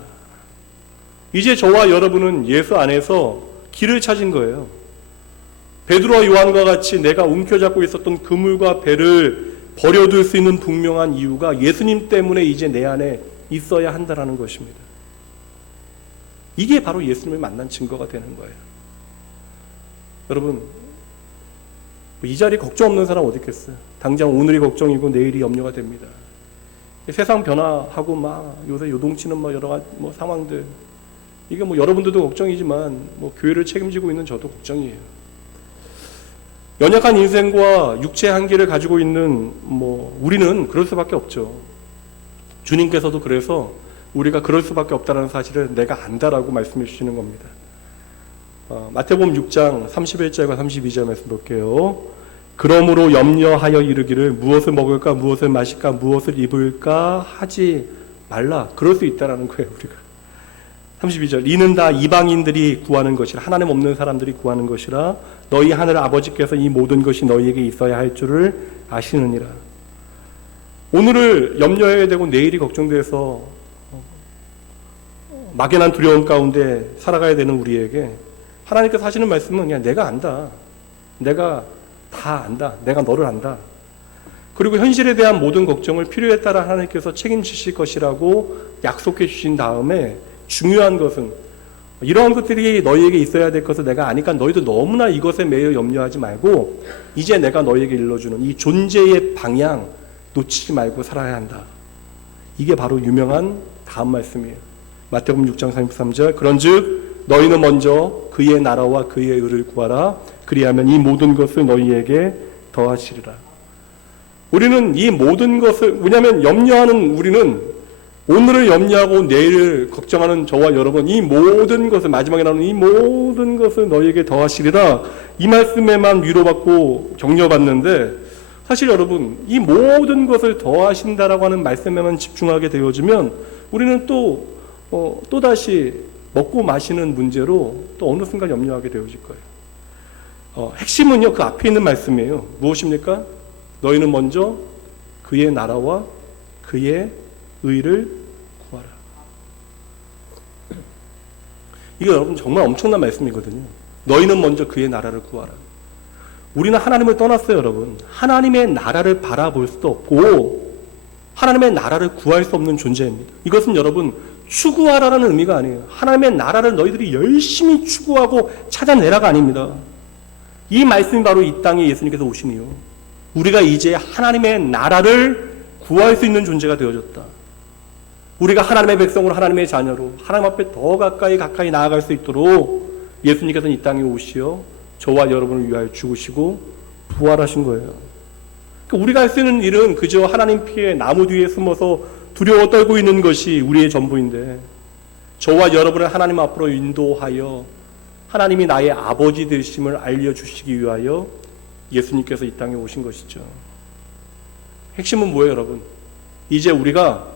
이제 저와 여러분은 예수 안에서 길을 찾은 거예요. 베드로와 요한과 같이 내가 움켜잡고 있었던 그물과 배를 버려둘 수 있는 분명한 이유가 예수님 때문에 이제 내 안에 있어야 한다는 것입니다. 이게 바로 예수님을 만난 증거가 되는 거예요. 여러분, 이 자리에 걱정 없는 사람 어디 있겠어요? 당장 오늘이 걱정이고 내일이 염려가 됩니다. 세상 변화하고 막 요새 요동치는 뭐 여러 가지 뭐 상황들, 이게 뭐 여러분들도 걱정이지만 뭐 교회를 책임지고 있는 저도 걱정이에요. 연약한 인생과 육체의 한계를 가지고 있는 뭐 우리는 그럴 수밖에 없죠. 주님께서도 그래서 우리가 그럴 수밖에 없다는 사실을 내가 안다라고 말씀해 주시는 겁니다. 마태복음 6장 31절과 32절 말씀 볼게요. 그러므로 염려하여 이르기를 무엇을 먹을까 무엇을 마실까 무엇을 입을까 하지 말라. 그럴 수 있다라는 거예요. 우리가 32절 이는 다 이방인들이 구하는 것이라, 하나님 없는 사람들이 구하는 것이라, 너희 하늘 아버지께서 이 모든 것이 너희에게 있어야 할 줄을 아시느니라. 오늘을 염려해야 되고 내일이 걱정돼서 막연한 두려움 가운데 살아가야 되는 우리에게 하나님께서 하시는 말씀은 그냥 내가 안다. 내가 다 안다. 내가 너를 안다. 그리고 현실에 대한 모든 걱정을 필요에 따라 하나님께서 책임지실 것이라고 약속해 주신 다음에 중요한 것은 이러한 것들이 너희에게 있어야 될 것을 내가 아니까 너희도 너무나 이것에 매여 염려하지 말고 이제 내가 너희에게 일러주는 이 존재의 방향 놓치지 말고 살아야 한다. 이게 바로 유명한 다음 말씀이에요. 마태복음 6장 33절 그런즉 너희는 먼저 그의 나라와 그의 의를 구하라. 그리하면 이 모든 것을 너희에게 더하시리라. 우리는 이 모든 것을 왜냐하면 염려하는 우리는 오늘을 염려하고 내일을 걱정하는 저와 여러분 이 모든 것을 마지막에 나오는 이 모든 것을 너희에게 더하시리라 이 말씀에만 위로받고 격려받는데 사실 여러분 이 모든 것을 더하신다라고 하는 말씀에만 집중하게 되어지면 우리는 또다시 먹고 마시는 문제로 또 어느 순간 염려하게 되어질 거예요. 핵심은요 그 앞에 있는 말씀이에요. 무엇입니까? 너희는 먼저 그의 나라와 그의 의를 구하라. 이거 여러분 정말 엄청난 말씀이거든요. 너희는 먼저 그의 나라를 구하라. 우리는 하나님을 떠났어요, 여러분. 하나님의 나라를 바라볼 수도 없고 하나님의 나라를 구할 수 없는 존재입니다. 이것은 여러분 추구하라는 의미가 아니에요. 하나님의 나라를 너희들이 열심히 추구하고 찾아내라가 아닙니다. 이 말씀이 바로 이 땅에 예수님께서 오신 이유. 우리가 이제 하나님의 나라를 구할 수 있는 존재가 되어졌다. 우리가 하나님의 백성으로 하나님의 자녀로 하나님 앞에 더 가까이 나아갈 수 있도록 예수님께서는 이 땅에 오시어 저와 여러분을 위하여 죽으시고 부활하신 거예요. 그러니까 우리가 할 수 있는 일은 그저 하나님 피해 나무 뒤에 숨어서 두려워 떨고 있는 것이 우리의 전부인데 저와 여러분을 하나님 앞으로 인도하여 하나님이 나의 아버지 되심을 알려주시기 위하여 예수님께서 이 땅에 오신 것이죠. 핵심은 뭐예요, 여러분? 이제 우리가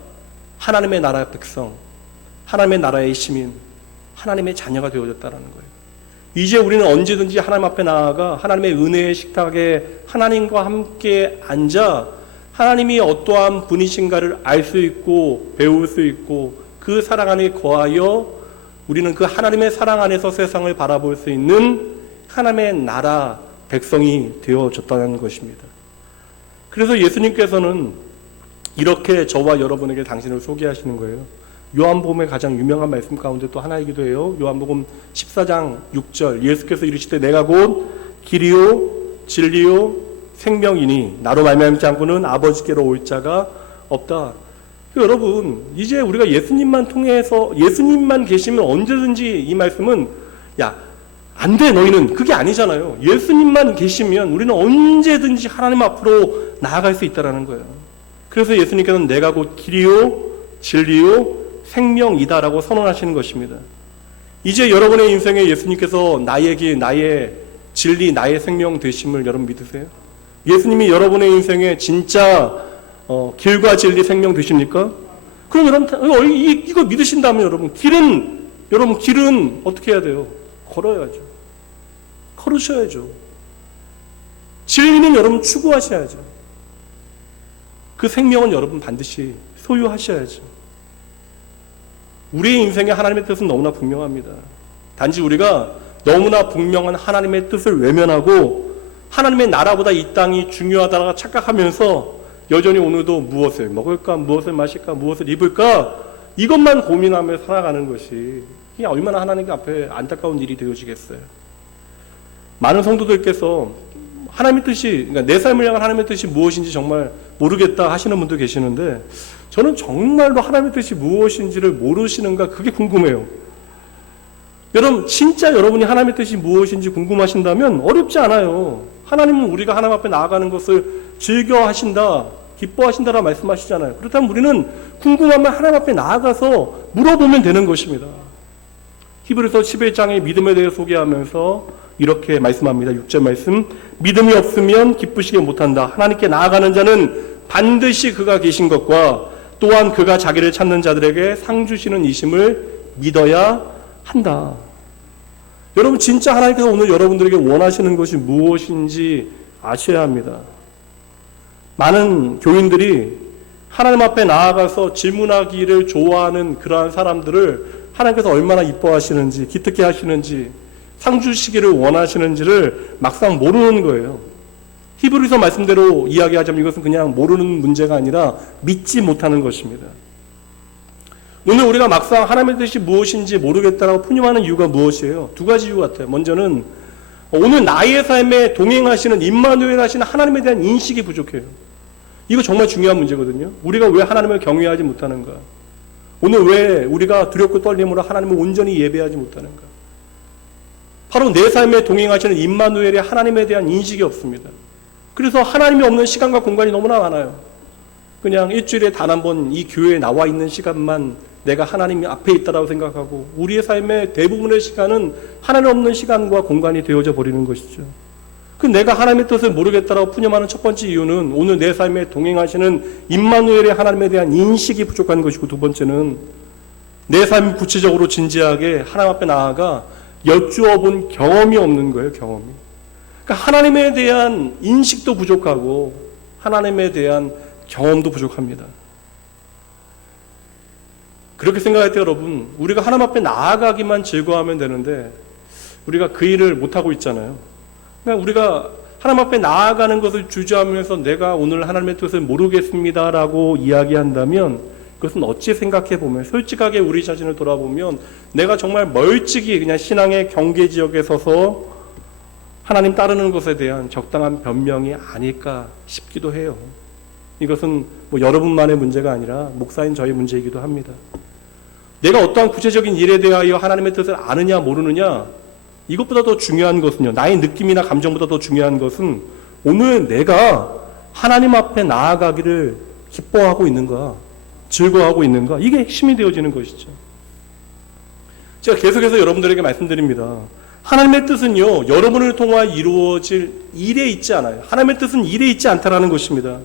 하나님의 나라의 백성, 하나님의 나라의 시민, 하나님의 자녀가 되어졌다는 거예요. 이제 우리는 언제든지 하나님 앞에 나아가 하나님의 은혜의 식탁에 하나님과 함께 앉아 하나님이 어떠한 분이신가를 알 수 있고 배울 수 있고 그 사랑 안에 거하여 우리는 그 하나님의 사랑 안에서 세상을 바라볼 수 있는 하나님의 나라 백성이 되어졌다는 것입니다. 그래서 예수님께서는 이렇게 저와 여러분에게 당신을 소개하시는 거예요. 요한복음의 가장 유명한 말씀 가운데 또 하나이기도 해요. 요한복음 14장 6절 예수께서 이르시되 내가 곧 길이요 진리요 생명이니 나로 말미암지 않고는 아버지께로 올 자가 없다. 여러분 이제 우리가 예수님만 통해서 예수님만 계시면 언제든지 이 말씀은 안 돼 너희는 그게 아니잖아요. 예수님만 계시면 우리는 언제든지 하나님 앞으로 나아갈 수 있다는 거예요. 그래서 예수님께서는 내가 곧 길이요 진리요 생명이다라고 선언하시는 것입니다. 이제 여러분의 인생에 예수님께서 나의 길, 나의 진리, 나의 생명 되심을 여러분 믿으세요? 예수님이 여러분의 인생에 진짜 길과 진리, 생명 되십니까? 그럼 여러분 이거 믿으신다면 여러분 길은 어떻게 해야 돼요? 걸어야죠. 걸으셔야죠. 진리는 여러분 추구하셔야죠. 그 생명은 여러분 반드시 소유하셔야죠. 우리의 인생에 하나님의 뜻은 너무나 분명합니다. 단지 우리가 너무나 분명한 하나님의 뜻을 외면하고 하나님의 나라보다 이 땅이 중요하다고 착각하면서 여전히 오늘도 무엇을 먹을까, 무엇을 마실까, 무엇을 입을까 이것만 고민하며 살아가는 것이 이게 얼마나 하나님 앞에 안타까운 일이 되어지겠어요. 많은 성도들께서 하나님의 뜻이, 그러니까 내 삶을 향한 하나님의 뜻이 무엇인지 정말 모르겠다 하시는 분도 계시는데 저는 정말로 하나님의 뜻이 무엇인지를 모르시는가 그게 궁금해요. 여러분 진짜 여러분이 하나님의 뜻이 무엇인지 궁금하신다면 어렵지 않아요. 하나님은 우리가 하나님 앞에 나아가는 것을 즐겨하신다, 기뻐하신다라 말씀하시잖아요. 그렇다면 우리는 궁금하면 하나님 앞에 나아가서 물어보면 되는 것입니다. 히브리서 11장의 믿음에 대해 소개하면서 이렇게 말씀합니다. 6절 말씀 믿음이 없으면 기쁘시게 못한다. 하나님께 나아가는 자는 반드시 그가 계신 것과 또한 그가 자기를 찾는 자들에게 상 주시는 이심을 믿어야 한다. 여러분 진짜 하나님께서 오늘 여러분들에게 원하시는 것이 무엇인지 아셔야 합니다. 많은 교인들이 하나님 앞에 나아가서 질문하기를 좋아하는 그러한 사람들을 하나님께서 얼마나 이뻐하시는지, 기특해 하시는지, 상 주시기를 원하시는지를 막상 모르는 거예요. 히브리서 말씀대로 이야기하자면 이것은 그냥 모르는 문제가 아니라 믿지 못하는 것입니다. 오늘 우리가 막상 하나님의 뜻이 무엇인지 모르겠다라고 푸념하는 이유가 무엇이에요? 두 가지 이유 같아요. 먼저는 오늘 나의 삶에 동행하시는 임마누엘 하시는 하나님에 대한 인식이 부족해요. 이거 정말 중요한 문제거든요. 우리가 왜 하나님을 경외하지 못하는가? 오늘 왜 우리가 두렵고 떨림으로 하나님을 온전히 예배하지 못하는가? 바로 내 삶에 동행하시는 임마누엘의 하나님에 대한 인식이 없습니다. 그래서 하나님이 없는 시간과 공간이 너무나 많아요. 그냥 일주일에 단 한 번 이 교회에 나와 있는 시간만 내가 하나님 앞에 있다라고 생각하고 우리의 삶의 대부분의 시간은 하나님 없는 시간과 공간이 되어져 버리는 것이죠. 그 내가 하나님의 뜻을 모르겠다라고 푸념하는 첫 번째 이유는 오늘 내 삶에 동행하시는 임마누엘의 하나님에 대한 인식이 부족한 것이고, 두 번째는 내 삶이 구체적으로 진지하게 하나님 앞에 나아가 여쭈어 본 경험이 없는 거예요. 경험이. 그러니까 하나님에 대한 인식도 부족하고 하나님에 대한 경험도 부족합니다. 그렇게 생각할 때 여러분, 우리가 하나님 앞에 나아가기만 즐거워하면 되는데 우리가 그 일을 못하고 있잖아요. 그러니까 우리가 하나님 앞에 나아가는 것을 주저하면서 내가 오늘 하나님의 뜻을 모르겠습니다라고 이야기한다면 그것은 어찌 생각해 보면, 솔직하게 우리 자신을 돌아보면 내가 정말 멀찍이 그냥 신앙의 경계 지역에 서서 하나님 따르는 것에 대한 적당한 변명이 아닐까 싶기도 해요. 이것은 뭐 여러분만의 문제가 아니라 목사인 저의 문제이기도 합니다. 내가 어떠한 구체적인 일에 대하여 하나님의 뜻을 아느냐 모르느냐, 이것보다 더 중요한 것은요, 나의 느낌이나 감정보다 더 중요한 것은 오늘 내가 하나님 앞에 나아가기를 기뻐하고 있는가, 즐거워하고 있는가, 이게 핵심이 되어지는 것이죠. 제가 계속해서 여러분들에게 말씀드립니다. 하나님의 뜻은요, 여러분을 통하여 이루어질 일에 있지 않아요. 하나님의 뜻은 일에 있지 않다라는 것입니다.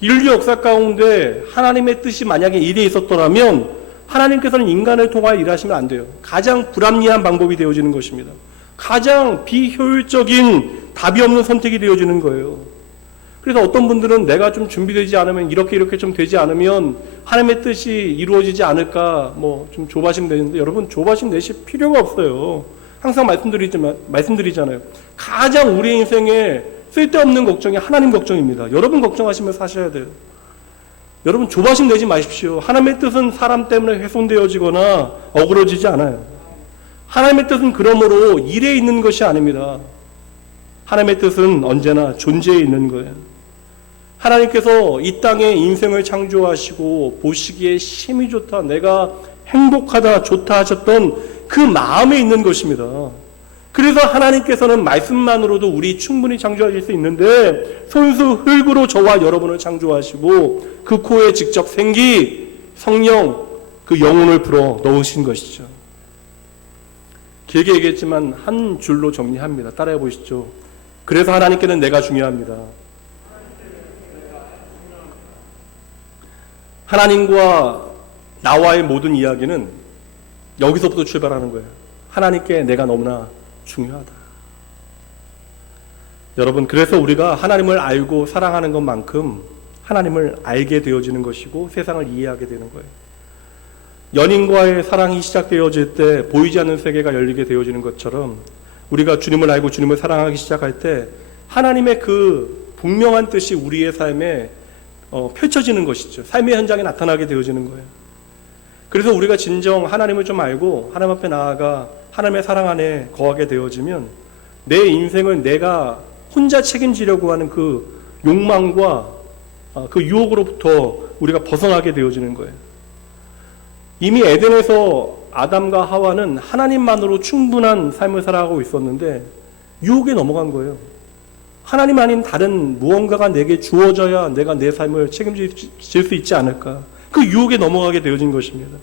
인류 역사 가운데 하나님의 뜻이 만약에 일에 있었더라면 하나님께서는 인간을 통하여 일하시면 안 돼요. 가장 불합리한 방법이 되어지는 것입니다. 가장 비효율적인 답이 없는 선택이 되어지는 거예요. 그래서 어떤 분들은 내가 좀 준비되지 않으면, 이렇게 좀 되지 않으면 하나님의 뜻이 이루어지지 않을까, 뭐 좀 조바심 내는데, 여러분 조바심 내실 필요가 없어요. 항상 말씀드리잖아요. 가장 우리 인생에 쓸데없는 걱정이 하나님 걱정입니다. 여러분 걱정하시면 사셔야 돼요. 여러분 조바심 내지 마십시오. 하나님의 뜻은 사람 때문에 훼손되어지거나 어그러지지 않아요. 하나님의 뜻은 그러므로 일에 있는 것이 아닙니다. 하나님의 뜻은 언제나 존재에 있는 거예요. 하나님께서 이 땅에 인생을 창조하시고 보시기에 심히 좋다, 내가 행복하다, 좋다 하셨던 그 마음에 있는 것입니다. 그래서 하나님께서는 말씀만으로도 우리 충분히 창조하실 수 있는데 손수 흙으로 저와 여러분을 창조하시고 그 코에 직접 생기, 성령, 그 영혼을 불어 넣으신 것이죠. 길게 얘기했지만 한 줄로 정리합니다. 따라해 보시죠. 그래서 하나님께는 내가 중요합니다. 하나님과 나와의 모든 이야기는 여기서부터 출발하는 거예요. 하나님께 내가 너무나 중요하다. 여러분, 그래서 우리가 하나님을 알고 사랑하는 것만큼 하나님을 알게 되어지는 것이고 세상을 이해하게 되는 거예요. 연인과의 사랑이 시작되어질 때 보이지 않는 세계가 열리게 되어지는 것처럼 우리가 주님을 알고 주님을 사랑하기 시작할 때 하나님의 그 분명한 뜻이 우리의 삶에 펼쳐지는 것이죠. 삶의 현장에 나타나게 되어지는 거예요. 그래서 우리가 진정 하나님을 좀 알고 하나님 앞에 나아가 하나님의 사랑 안에 거하게 되어지면 내 인생을 내가 혼자 책임지려고 하는 그 욕망과 그 유혹으로부터 우리가 벗어나게 되어지는 거예요. 이미 에덴에서 아담과 하와는 하나님만으로 충분한 삶을 살아가고 있었는데 유혹에 넘어간 거예요. 하나님 아닌 다른 무언가가 내게 주어져야 내가 내 삶을 책임질 수 있지 않을까, 그 유혹에 넘어가게 되어진 것입니다.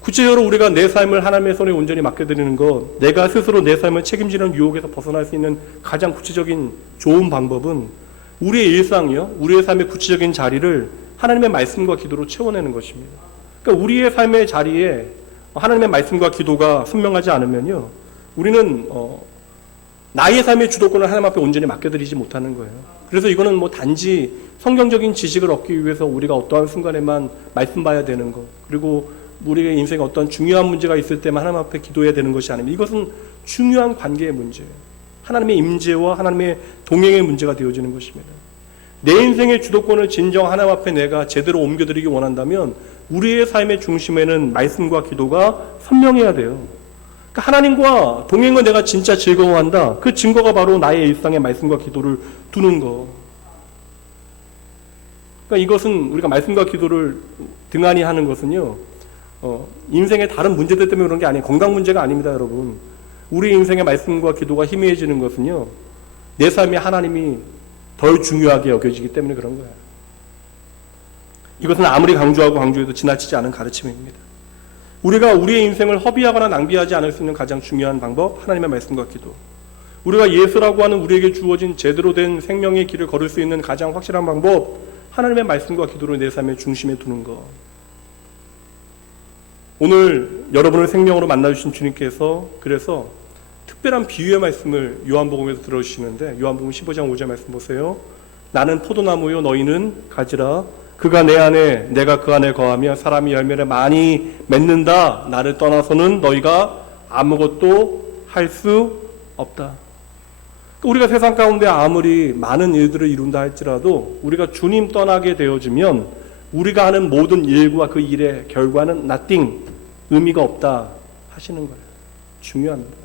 구체적으로 우리가 내 삶을 하나님의 손에 온전히 맡겨드리는 것, 내가 스스로 내 삶을 책임지는 유혹에서 벗어날 수 있는 가장 구체적인 좋은 방법은 우리의 일상이요, 우리의 삶의 구체적인 자리를 하나님의 말씀과 기도로 채워내는 것입니다. 그러니까 우리의 삶의 자리에 하나님의 말씀과 기도가 선명하지 않으면요, 우리는 나의 삶의 주도권을 하나님 앞에 온전히 맡겨드리지 못하는 거예요. 그래서 이거는 뭐 단지 성경적인 지식을 얻기 위해서 우리가 어떠한 순간에만 말씀 봐야 되는 것, 그리고 우리의 인생에 어떤 중요한 문제가 있을 때만 하나님 앞에 기도해야 되는 것이 아닙니다. 이것은 중요한 관계의 문제예요. 하나님의 임재와 하나님의 동행의 문제가 되어지는 것입니다. 내 인생의 주도권을 진정 하나님 앞에 내가 제대로 옮겨드리기 원한다면 우리의 삶의 중심에는 말씀과 기도가 선명해야 돼요. 그러니까 하나님과 동행을 내가 진짜 즐거워한다. 그 증거가 바로 나의 일상에 말씀과 기도를 두는 거. 그러니까 이것은 우리가 말씀과 기도를 등한히 하는 것은요, 인생의 다른 문제들 때문에 그런 게 아니에요. 건강 문제가 아닙니다, 여러분. 우리 인생의 말씀과 기도가 희미해지는 것은요, 내 삶에 하나님이 덜 중요하게 여겨지기 때문에 그런 거예요. 이것은 아무리 강조해도 지나치지 않은 가르침입니다. 우리가 우리의 인생을 허비하거나 낭비하지 않을 수 있는 가장 중요한 방법, 하나님의 말씀과 기도. 우리가 예수라고 하는 우리에게 주어진 제대로 된 생명의 길을 걸을 수 있는 가장 확실한 방법, 하나님의 말씀과 기도를 내 삶의 중심에 두는 것. 오늘 여러분을 생명으로 만나주신 주님께서 그래서 특별한 비유의 말씀을 요한복음에서 들어주시는데, 요한복음 15장 5절 말씀 보세요. 나는 포도나무요 너희는 가지라. 그가 내 안에 내가 그 안에 거하며 사람이 열매를 많이 맺는다. 나를 떠나서는 너희가 아무것도 할 수 없다. 우리가 세상 가운데 아무리 많은 일들을 이룬다 할지라도 우리가 주님 떠나게 되어지면 우리가 하는 모든 일과 그 일의 결과는 nothing, 의미가 없다 하시는 거예요. 중요합니다.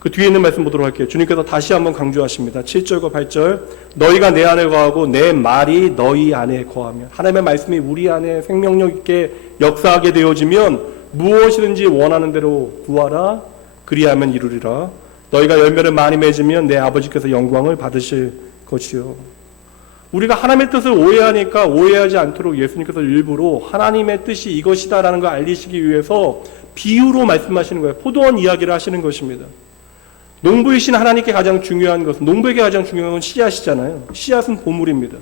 그 뒤에 있는 말씀 보도록 할게요. 주님께서 다시 한번 강조하십니다. 7절과 8절. 너희가 내 안에 거하고 내 말이 너희 안에 거하면, 하나님의 말씀이 우리 안에 생명력 있게 역사하게 되어지면 무엇이든지 원하는 대로 구하라. 그리하면 이루리라. 너희가 열매를 많이 맺으면 내 아버지께서 영광을 받으실 것이요. 우리가 하나님의 뜻을 오해하니까 오해하지 않도록 예수님께서 일부러 하나님의 뜻이 이것이다라는 걸 알리시기 위해서 비유로 말씀하시는 거예요. 포도원 이야기를 하시는 것입니다. 농부이신 하나님께 가장 중요한 것은, 농부에게 가장 중요한 건 씨앗이잖아요. 씨앗은 보물입니다.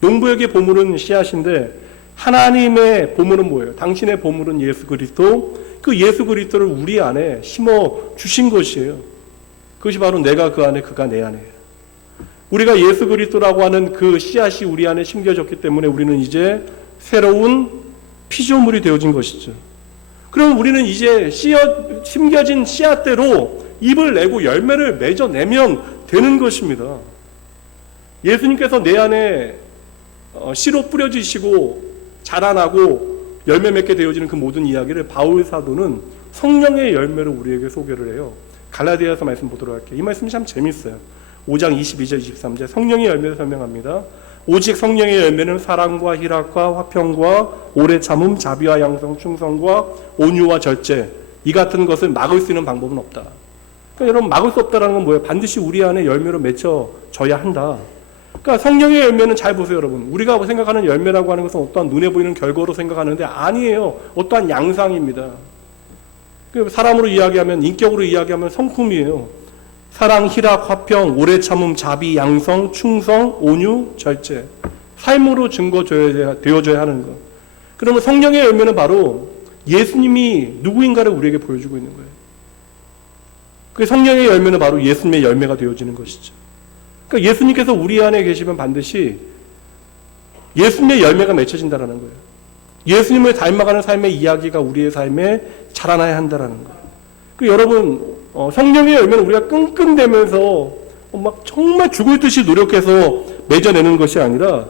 농부에게 보물은 씨앗인데 하나님의 보물은 뭐예요? 당신의 보물은 예수 그리스도. 그 예수 그리스도를 우리 안에 심어 주신 것이에요. 그것이 바로 내가 그 안에, 그가 내 안에. 우리가 예수 그리스도라고 하는 그 씨앗이 우리 안에 심겨졌기 때문에 우리는 이제 새로운 피조물이 되어진 것이죠. 그럼 우리는 이제 심겨진 씨앗대로 잎을 내고 열매를 맺어내면 되는 것입니다. 예수님께서 내 안에 씨로 뿌려지시고 자라나고 열매 맺게 되어지는 그 모든 이야기를 바울 사도는 성령의 열매를 우리에게 소개를 해요. 갈라디아서 말씀 보도록 할게요. 이 말씀이 참 재밌어요. 5장 22절 23절 성령의 열매를 설명합니다. 오직 성령의 열매는 사랑과 희락과 화평과 오래 참음 자비와 양성 충성과 온유와 절제, 이 같은 것을 막을 수 있는 방법은 없다. 그러니까 여러분, 막을 수 없다는 건 뭐예요? 반드시 우리 안에 열매로 맺혀져야 한다. 그러니까 성령의 열매는, 잘 보세요 여러분, 우리가 생각하는 열매라고 하는 것은 어떠한 눈에 보이는 결과로 생각하는데 아니에요. 어떠한 양상입니다. 사람으로 이야기하면, 인격으로 이야기하면 성품이에요. 사랑, 희락, 화평, 오래 참음, 자비, 양성, 충성, 온유, 절제. 삶으로 증거되어져야 하는 것. 그러면 성령의 열매는 바로 예수님이 누구인가를 우리에게 보여주고 있는 거예요. 그 성령의 열매는 바로 예수님의 열매가 되어지는 것이죠. 그러니까 예수님께서 우리 안에 계시면 반드시 예수님의 열매가 맺혀진다는 거예요. 예수님을 닮아가는 삶의 이야기가 우리의 삶에 자라나야 한다는 거예요. 여러분, 성령의 열매는 우리가 끙끙대면서 막 정말 죽을 듯이 노력해서 맺어내는 것이 아니라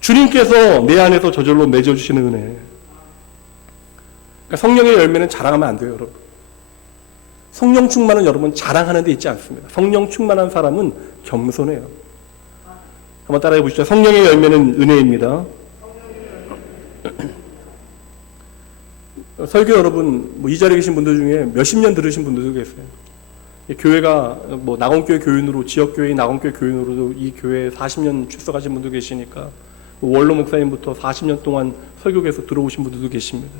주님께서 내 안에서 저절로 맺어주시는 은혜. 그러니까 성령의 열매는 자랑하면 안 돼요, 여러분. 성령 충만은 여러분 자랑하는 데 있지 않습니다. 성령 충만한 사람은 겸손해요. 한번 따라해 보시죠. 성령의 열매는 은혜입니다. 설교 여러분, 이 자리에 계신 분들 중에 몇십 년 들으신 분들도 계세요. 교회가 낙원교회 교인으로, 지역교회 낙원교회 교인으로도 이 교회에 40년 출석하신 분도 계시니까, 원로 목사님부터 40년 동안 설교에서 들어오신 분들도 계십니다.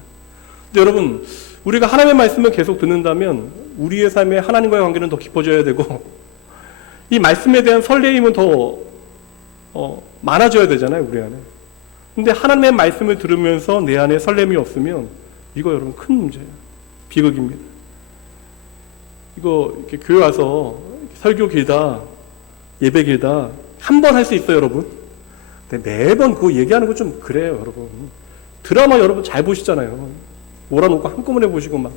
근데 여러분, 우리가 하나님의 말씀을 계속 듣는다면 우리의 삶에 하나님과의 관계는 더 깊어져야 되고, 이 말씀에 대한 설레임은 더 많아져야 되잖아요, 우리 안에. 근데 하나님의 말씀을 들으면서 내 안에 설렘이 없으면 이거 여러분 큰 문제예요. 비극입니다. 이거 이렇게 교회 와서 설교 길다, 예배 길다 한 번 할 수 있어요, 여러분. 근데 매번 그거 얘기하는 거 좀 그래요, 여러분. 드라마 여러분 잘 보시잖아요. 몰아놓고 한꺼번에 보시고 막.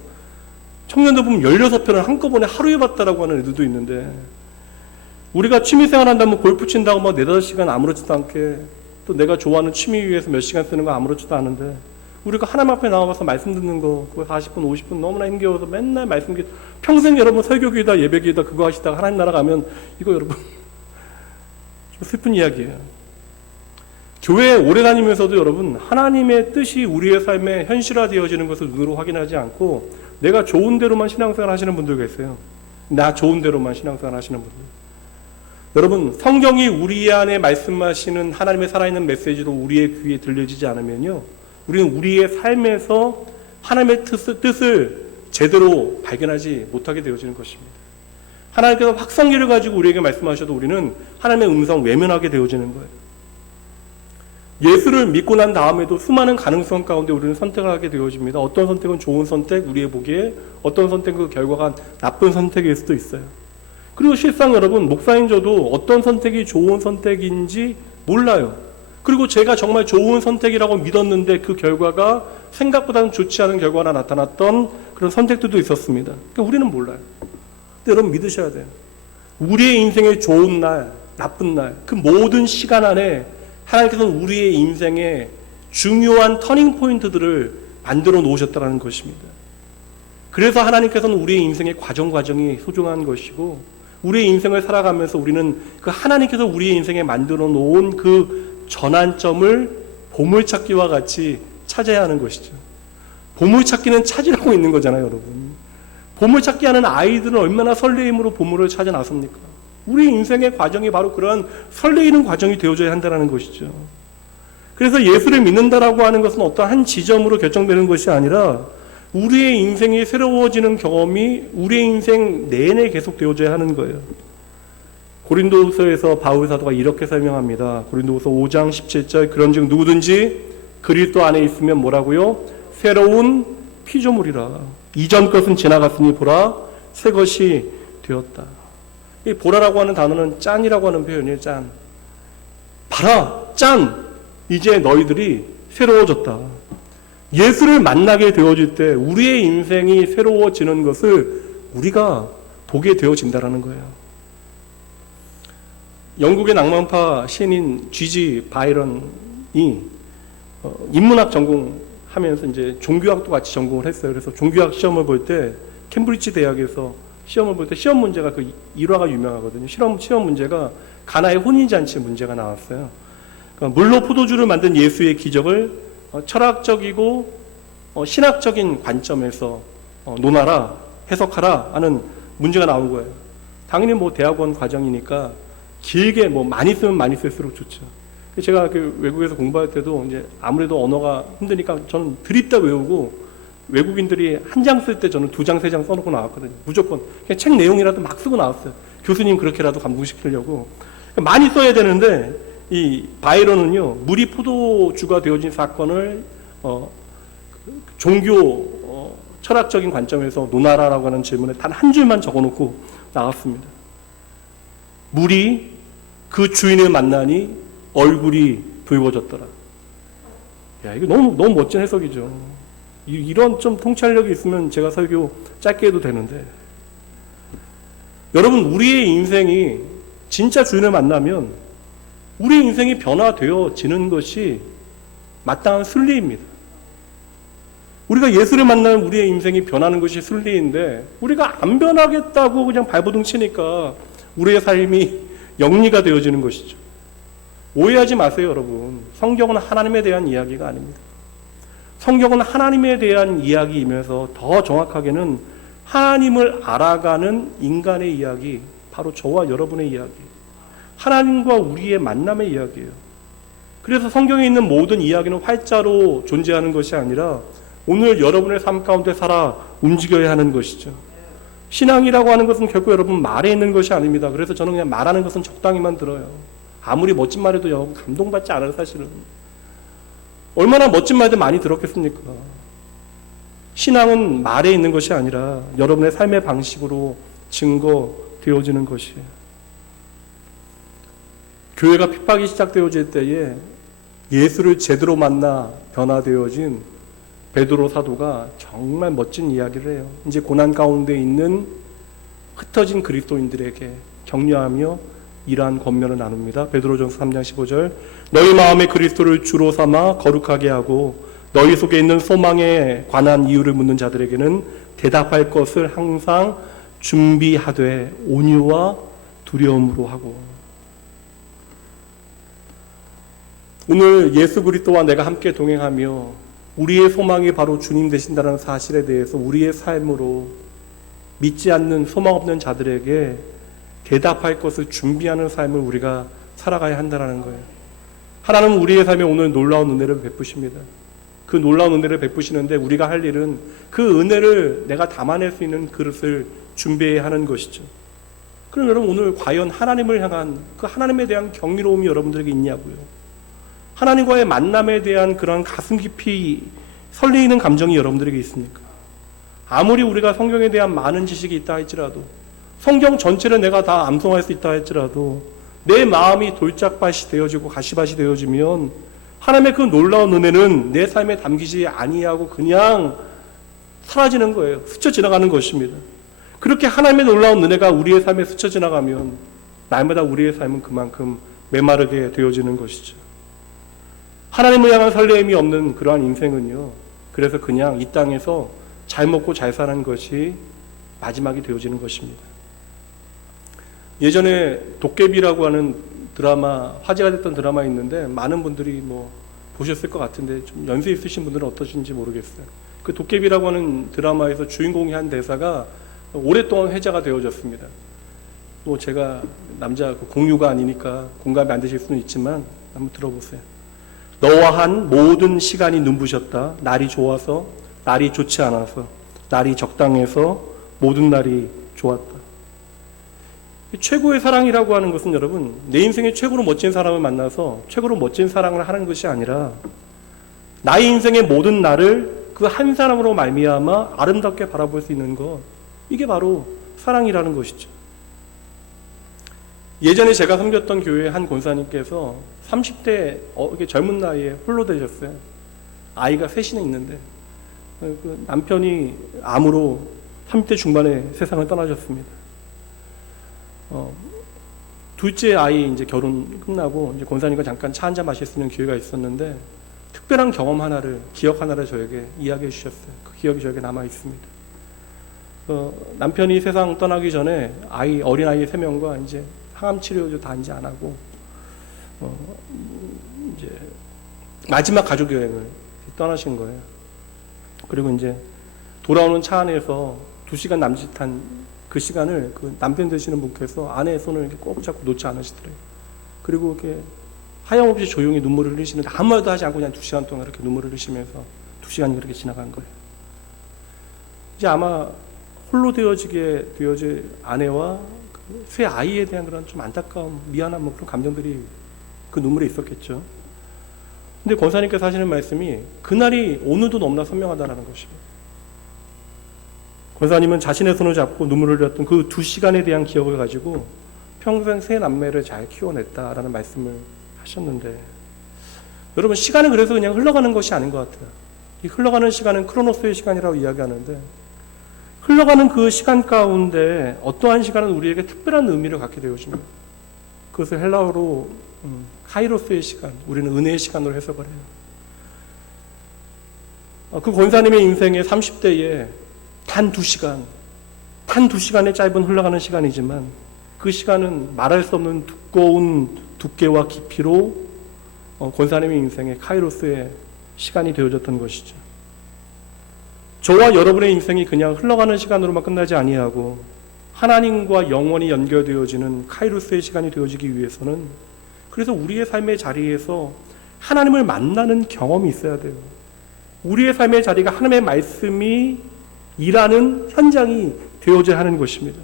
청년들 보면 16편을 한꺼번에 하루에 봤다라고 하는 애들도 있는데, 우리가 취미생활 한다면 골프 친다고 막 4-5시간 아무렇지도 않게, 또 내가 좋아하는 취미 위해서 몇 시간 쓰는 거 아무렇지도 않은데, 우리가 하나님 앞에 나와서 말씀 듣는 거, 그거 40분, 50분 너무나 힘겨워서 맨날 말씀, 평생 여러분 설교기다, 예배기다 그거 하시다가 하나님 나라 가면, 이거 여러분, 좀 슬픈 이야기예요. 교회에 오래 다니면서도 여러분, 하나님의 뜻이 우리의 삶에 현실화되어지는 것을 눈으로 확인하지 않고, 내가 좋은 대로만 신앙생활 하시는 분들 계세요. 나 좋은 대로만 신앙생활 하시는 분들. 여러분, 성경이 우리 안에 말씀하시는 하나님의 살아있는 메시지로 우리의 귀에 들려지지 않으면요, 우리는 우리의 삶에서 하나님의 뜻을 제대로 발견하지 못하게 되어지는 것입니다. 하나님께서 확성기를 가지고 우리에게 말씀하셔도 우리는 하나님의 음성 외면하게 되어지는 거예요. 예수를 믿고 난 다음에도 수많은 가능성 가운데 우리는 선택을 하게 되어집니다. 어떤 선택은 좋은 선택, 우리의 보기에, 어떤 선택은 그 결과가 나쁜 선택일 수도 있어요. 그리고 실상 여러분, 목사인 저도 어떤 선택이 좋은 선택인지 몰라요. 그리고 제가 정말 좋은 선택이라고 믿었는데 그 결과가 생각보다는 좋지 않은 결과가 나타났던 그런 선택들도 있었습니다. 그러니까 우리는 몰라요. 근데 여러분 믿으셔야 돼요. 우리의 인생의 좋은 날, 나쁜 날, 그 모든 시간 안에 하나님께서는 우리의 인생의 중요한 터닝 포인트들을 만들어 놓으셨다는 것입니다. 그래서 하나님께서는 우리의 인생의 과정이 소중한 것이고, 우리의 인생을 살아가면서 우리는 그 하나님께서 우리의 인생에 만들어 놓은 그 전환점을 보물찾기와 같이 찾아야 하는 것이죠. 보물찾기는 찾으라고 있는 거잖아요, 여러분. 보물찾기 하는 아이들은 얼마나 설레임으로 보물을 찾아 나섭니까? 우리 인생의 과정이 바로 그런 설레이는 과정이 되어져야 한다는 것이죠. 그래서 예수를 믿는다라고 하는 것은 어떤 한 지점으로 결정되는 것이 아니라 우리의 인생이 새로워지는 경험이 우리의 인생 내내 계속 되어져야 하는 거예요. 고린도후서에서 바울 사도가 이렇게 설명합니다. 고린도후서 5장 17절, 그런즉 누구든지 그리스도 안에 있으면 뭐라고요? 새로운 피조물이라. 이전 것은 지나갔으니 보라 새 것이 되었다. 이 보라라고 하는 단어는 짠이라고 하는 표현이에요. 짠. 봐라, 짠. 이제 너희들이 새로워졌다. 예수를 만나게 되어질 때 우리의 인생이 새로워지는 것을 우리가 보게 되어진다는 거예요. 영국의 낭만파 시인인 G.G. 바이런이 인문학 전공하면서 이제 종교학도 같이 전공을 했어요. 그래서 종교학 시험을 볼 때 캠브리지 대학에서 시험을 볼 때 시험 문제가 그 일화가 유명하거든요. 시험 문제가 가나의 혼인잔치 문제가 나왔어요. 그러니까 물로 포도주를 만든 예수의 기적을 철학적이고 신학적인 관점에서 논하라, 해석하라 하는 문제가 나온 거예요. 당연히 뭐 대학원 과정이니까 길게 뭐 많이 쓰면 많이 쓸수록 좋죠. 제가 그 외국에서 공부할 때도 이제 아무래도 언어가 힘드니까 저는 드립다 외우고, 외국인들이 한 장 쓸 때 저는 2장, 3장 써놓고 나왔거든요. 무조건. 그냥 책 내용이라도 막 쓰고 나왔어요. 교수님 그렇게라도 감동시키려고. 많이 써야 되는데, 이 바이런은요, 물이 포도주가 되어진 사건을, 종교, 철학적인 관점에서 논하라라고 하는 질문에 단 한 줄만 적어놓고 나왔습니다. 물이 그 주인을 만나니 얼굴이 붉어졌더라. 야, 이거 너무 멋진 해석이죠. 이런 좀 통찰력이 있으면 제가 설교 짧게 해도 되는데, 여러분, 우리의 인생이 진짜 주인을 만나면 우리의 인생이 변화되어지는 것이 마땅한 순리입니다. 우리가 예수를 만나면 우리의 인생이 변하는 것이 순리인데, 우리가 안 변하겠다고 그냥 발버둥 치니까 우리의 삶이 영리가 되어지는 것이죠. 오해하지 마세요, 여러분. 성경은 하나님에 대한 이야기가 아닙니다. 성경은 하나님에 대한 이야기이면서 더 정확하게는 하나님을 알아가는 인간의 이야기, 바로 저와 여러분의 이야기, 하나님과 우리의 만남의 이야기예요. 그래서 성경에 있는 모든 이야기는 활자로 존재하는 것이 아니라 오늘 여러분의 삶 가운데 살아 움직여야 하는 것이죠. 신앙이라고 하는 것은 결국 여러분 말에 있는 것이 아닙니다. 그래서 저는 그냥 말하는 것은 적당히만 들어요. 아무리 멋진 말해도 감동받지 않아요, 사실은. 얼마나 멋진 말들 많이 들었겠습니까? 신앙은 말에 있는 것이 아니라 여러분의 삶의 방식으로 증거되어지는 것이에요. 교회가 핍박이 시작되어질 때에 예수를 제대로 만나 변화되어진 베드로 사도가 정말 멋진 이야기를 해요. 이제 고난 가운데 있는 흩어진 그리스도인들에게 격려하며 이러한 권면을 나눕니다. 베드로전서 3장 15절, 너희 마음에 그리스도를 주로 삼아 거룩하게 하고 너희 속에 있는 소망에 관한 이유를 묻는 자들에게는 대답할 것을 항상 준비하되 온유와 두려움으로 하고. 오늘 예수 그리스도와 내가 함께 동행하며 우리의 소망이 바로 주님 되신다는 사실에 대해서 우리의 삶으로 믿지 않는 소망 없는 자들에게 대답할 것을 준비하는 삶을 우리가 살아가야 한다는 거예요. 하나님은 우리의 삶에 오늘 놀라운 은혜를 베푸십니다. 그 놀라운 은혜를 베푸시는데 우리가 할 일은 그 은혜를 내가 담아낼 수 있는 그릇을 준비해야 하는 것이죠. 그럼 여러분, 오늘 과연 하나님을 향한 그 하나님에 대한 경이로움이 여러분들에게 있냐고요. 하나님과의 만남에 대한 그런 가슴 깊이 설레이는 감정이 여러분들에게 있습니까? 아무리 우리가 성경에 대한 많은 지식이 있다 할지라도, 성경 전체를 내가 다 암송할 수 있다 할지라도 내 마음이 돌짝밭이 되어지고 가시밭이 되어지면 하나님의 그 놀라운 은혜는 내 삶에 담기지 아니하고 그냥 사라지는 거예요. 스쳐 지나가는 것입니다. 그렇게 하나님의 놀라운 은혜가 우리의 삶에 스쳐 지나가면 날마다 우리의 삶은 그만큼 메마르게 되어지는 것이죠. 하나님을 향한 설레임이 없는 그러한 인생은요, 그래서 그냥 이 땅에서 잘 먹고 잘 사는 것이 마지막이 되어지는 것입니다. 예전에 도깨비라고 하는 드라마, 화제가 됐던 드라마 있는데 많은 분들이 보셨을 것 같은데 좀 연세 있으신 분들은 어떠신지 모르겠어요. 그 도깨비라고 하는 드라마에서 주인공이 한 대사가 오랫동안 회자가 되어졌습니다. 또 제가 남자 공유가 아니니까 공감이 안 되실 수는 있지만 한번 들어보세요. 너와 한 모든 시간이 눈부셨다. 날이 좋아서, 날이 좋지 않아서, 날이 적당해서 모든 날이 좋았다. 최고의 사랑이라고 하는 것은 여러분, 내 인생에 최고로 멋진 사람을 만나서 최고로 멋진 사랑을 하는 것이 아니라 나의 인생의 모든 날을 그 한 사람으로 말미암아 아름답게 바라볼 수 있는 것, 이게 바로 사랑이라는 것이죠. 예전에 제가 섬겼던 교회 한 권사님께서 30대 젊은 나이에 홀로 되셨어요. 아이가 셋이나 있는데 그 남편이 암으로 30대 중반에 세상을 떠나셨습니다. 둘째 아이 이제 결혼 끝나고 이제 권사님과 잠깐 차 한잔 마실 수 있는 기회가 있었는데 특별한 경험 하나를, 기억 하나를 저에게 이야기해 주셨어요. 그 기억이 저에게 남아 있습니다. 남편이 세상 떠나기 전에 어린 아이 3명과 이제 항암 치료도 다 이제 안 하고 이제 마지막 가족 여행을 떠나신 거예요. 그리고 이제 돌아오는 차 안에서 2시간 남짓한 그 시간을 그 남편 되시는 분께서 아내의 손을 이렇게 꼭 잡고 놓지 않으시더래요. 그리고 이렇게 하염없이 조용히 눈물을 흘리시는데 아무 말도 하지 않고 그냥 2시간 동안 이렇게 눈물을 흘리시면서 2시간이 그렇게 지나간 거예요. 이제 아마 홀로 되어질 아내와 그 새 아이에 대한 그런 좀 안타까움, 미안함, 그런 감정들이 그 눈물에 있었겠죠. 근데 권사님께서 하시는 말씀이 그날이 오늘도 너무나 선명하다는 것입니다. 권사님은 자신의 손을 잡고 눈물을 흘렸던 그 2시간에 대한 기억을 가지고 평생 세 남매를 잘 키워냈다라는 말씀을 하셨는데, 여러분, 시간은 그래서 그냥 흘러가는 것이 아닌 것 같아요. 이 흘러가는 시간은 크로노스의 시간이라고 이야기하는데, 흘러가는 그 시간 가운데 어떠한 시간은 우리에게 특별한 의미를 갖게 되어집니다. 그것을 헬라어로 카이로스의 시간, 우리는 은혜의 시간으로 해석을 해요. 그 권사님의 인생의 30대에 단 2시간의 짧은 흘러가는 시간이지만 그 시간은 말할 수 없는 두꺼운 두께와 깊이로 권사님의 인생의 카이로스의 시간이 되어졌던 것이죠. 저와 여러분의 인생이 그냥 흘러가는 시간으로만 끝나지 아니하고 하나님과 영원히 연결되어지는 카이로스의 시간이 되어지기 위해서는, 그래서 우리의 삶의 자리에서 하나님을 만나는 경험이 있어야 돼요. 우리의 삶의 자리가 하나님의 말씀이 일하는 현장이 되어져야 하는 것입니다.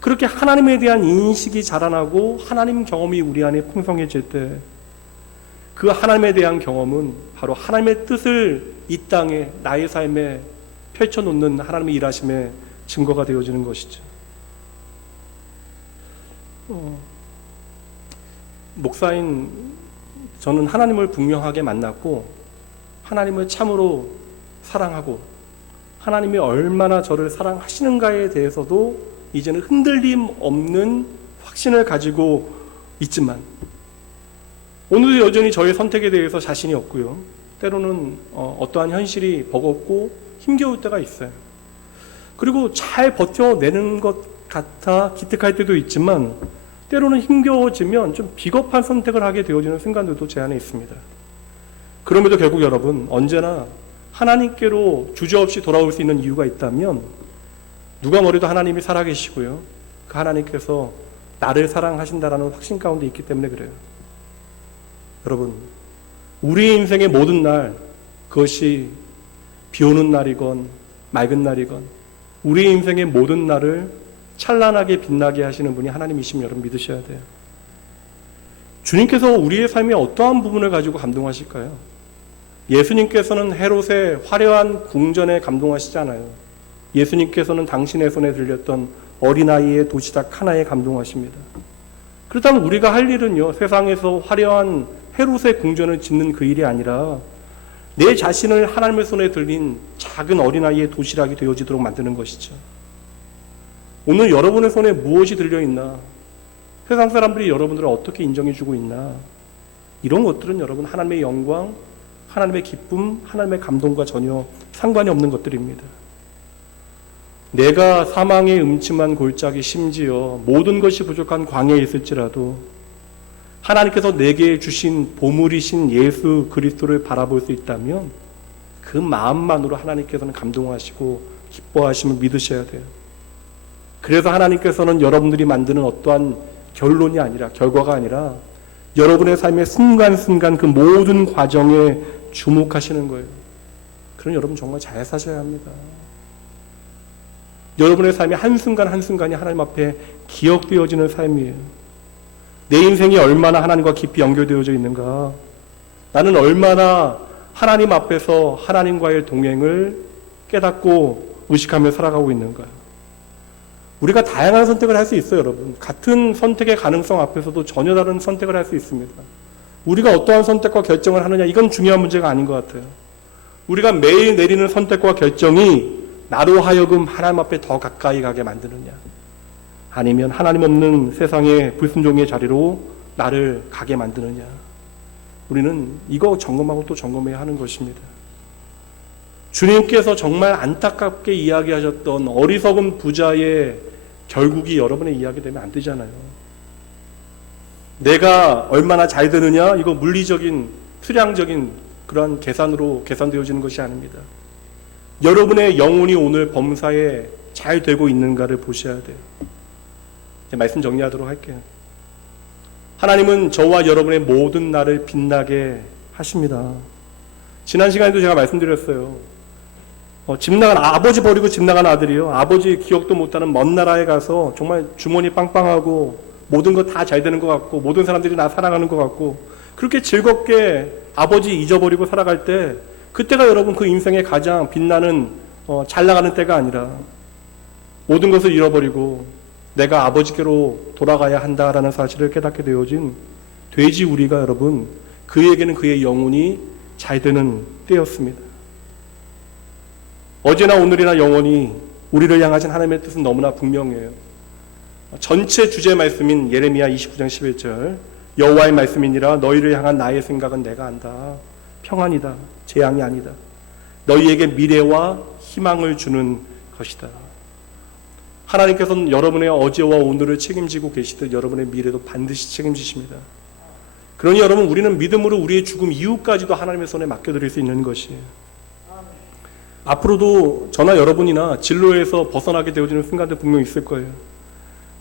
그렇게 하나님에 대한 인식이 자라나고 하나님 경험이 우리 안에 풍성해질 때 그 하나님에 대한 경험은 바로 하나님의 뜻을 이 땅에 나의 삶에 펼쳐놓는 하나님의 일하심의 증거가 되어지는 것이죠. 목사인 저는 하나님을 분명하게 만났고 하나님을 참으로 사랑하고 하나님이 얼마나 저를 사랑하시는가에 대해서도 이제는 흔들림 없는 확신을 가지고 있지만 오늘도 여전히 저의 선택에 대해서 자신이 없고요. 때로는 어떠한 현실이 버겁고 힘겨울 때가 있어요. 그리고 잘 버텨내는 것 같아 기특할 때도 있지만 때로는 힘겨워지면 좀 비겁한 선택을 하게 되어지는 순간들도 제 안에 있습니다. 그럼에도 결국 여러분 언제나 하나님께로 주저없이 돌아올 수 있는 이유가 있다면 누가 뭐래도 하나님이 살아계시고요. 그 하나님께서 나를 사랑하신다라는 확신 가운데 있기 때문에 그래요. 여러분 우리의 인생의 모든 날 그것이 비 오는 날이건 맑은 날이건 우리의 인생의 모든 날을 찬란하게 빛나게 하시는 분이 하나님이심을 여러분 믿으셔야 돼요. 주님께서 우리의 삶의 어떠한 부분을 가지고 감동하실까요? 예수님께서는 헤롯의 화려한 궁전에 감동하시잖아요. 예수님께서는 당신의 손에 들렸던 어린아이의 도시락 하나에 감동하십니다. 그렇다면 우리가 할 일은요, 세상에서 화려한 헤롯의 궁전을 짓는 그 일이 아니라 내 자신을 하나님의 손에 들린 작은 어린아이의 도시락이 되어지도록 만드는 것이죠. 오늘 여러분의 손에 무엇이 들려있나? 세상 사람들이 여러분들을 어떻게 인정해주고 있나? 이런 것들은 여러분 하나님의 영광, 하나님의 기쁨, 하나님의 감동과 전혀 상관이 없는 것들입니다. 내가 사망의 음침한 골짜기 심지어 모든 것이 부족한 광야에 있을지라도 하나님께서 내게 주신 보물이신 예수 그리스도를 바라볼 수 있다면 그 마음만으로 하나님께서는 감동하시고 기뻐하심을 믿으셔야 돼요. 그래서 하나님께서는 여러분들이 만드는 어떠한 결론이 아니라 결과가 아니라 여러분의 삶의 순간순간 그 모든 과정에 주목하시는 거예요. 그럼 여러분 정말 잘 사셔야 합니다. 여러분의 삶의 한순간 한순간이 하나님 앞에 기억되어지는 삶이에요. 내 인생이 얼마나 하나님과 깊이 연결되어져 있는가, 나는 얼마나 하나님 앞에서 하나님과의 동행을 깨닫고 의식하며 살아가고 있는가. 우리가 다양한 선택을 할 수 있어요, 여러분. 같은 선택의 가능성 앞에서도 전혀 다른 선택을 할 수 있습니다. 우리가 어떠한 선택과 결정을 하느냐, 이건 중요한 문제가 아닌 것 같아요. 우리가 매일 내리는 선택과 결정이 나로 하여금 하나님 앞에 더 가까이 가게 만드느냐, 아니면 하나님 없는 세상의 불순종의 자리로 나를 가게 만드느냐, 우리는 이거 점검하고 또 점검해야 하는 것입니다. 주님께서 정말 안타깝게 이야기하셨던 어리석은 부자의 결국이 여러분의 이야기 되면 안 되잖아요. 내가 얼마나 잘 되느냐, 이거 물리적인 수량적인 그러한 계산으로 계산되어지는 것이 아닙니다. 여러분의 영혼이 오늘 범사에 잘 되고 있는가를 보셔야 돼요. 이제 말씀 정리하도록 할게요. 하나님은 저와 여러분의 모든 날을 빛나게 하십니다. 지난 시간에도 제가 말씀드렸어요. 집 나간 아버지 버리고 집 나간 아들이요, 아버지 기억도 못하는 먼 나라에 가서 정말 주머니 빵빵하고 모든 거 다 잘 되는 것 같고 모든 사람들이 나 사랑하는 것 같고 그렇게 즐겁게 아버지 잊어버리고 살아갈 때, 그때가 여러분 그 인생의 가장 빛나는 잘 나가는 때가 아니라 모든 것을 잃어버리고 내가 아버지께로 돌아가야 한다라는 사실을 깨닫게 되어진 돼지 우리가 여러분, 그에게는 그의 영혼이 잘 되는 때였습니다. 어제나 오늘이나 영원히 우리를 향하신 하나님의 뜻은 너무나 분명해요. 전체 주제 말씀인 예레미야 29장 11절, 여호와의 말씀이니라 너희를 향한 나의 생각은 내가 안다. 평안이다. 재앙이 아니다. 너희에게 미래와 희망을 주는 것이다. 하나님께서는 여러분의 어제와 오늘을 책임지고 계시듯 여러분의 미래도 반드시 책임지십니다. 그러니 여러분, 우리는 믿음으로 우리의 죽음 이후까지도 하나님의 손에 맡겨드릴 수 있는 것이에요. 앞으로도 저나 여러분이나 진로에서 벗어나게 되어지는 순간도 분명히 있을 거예요.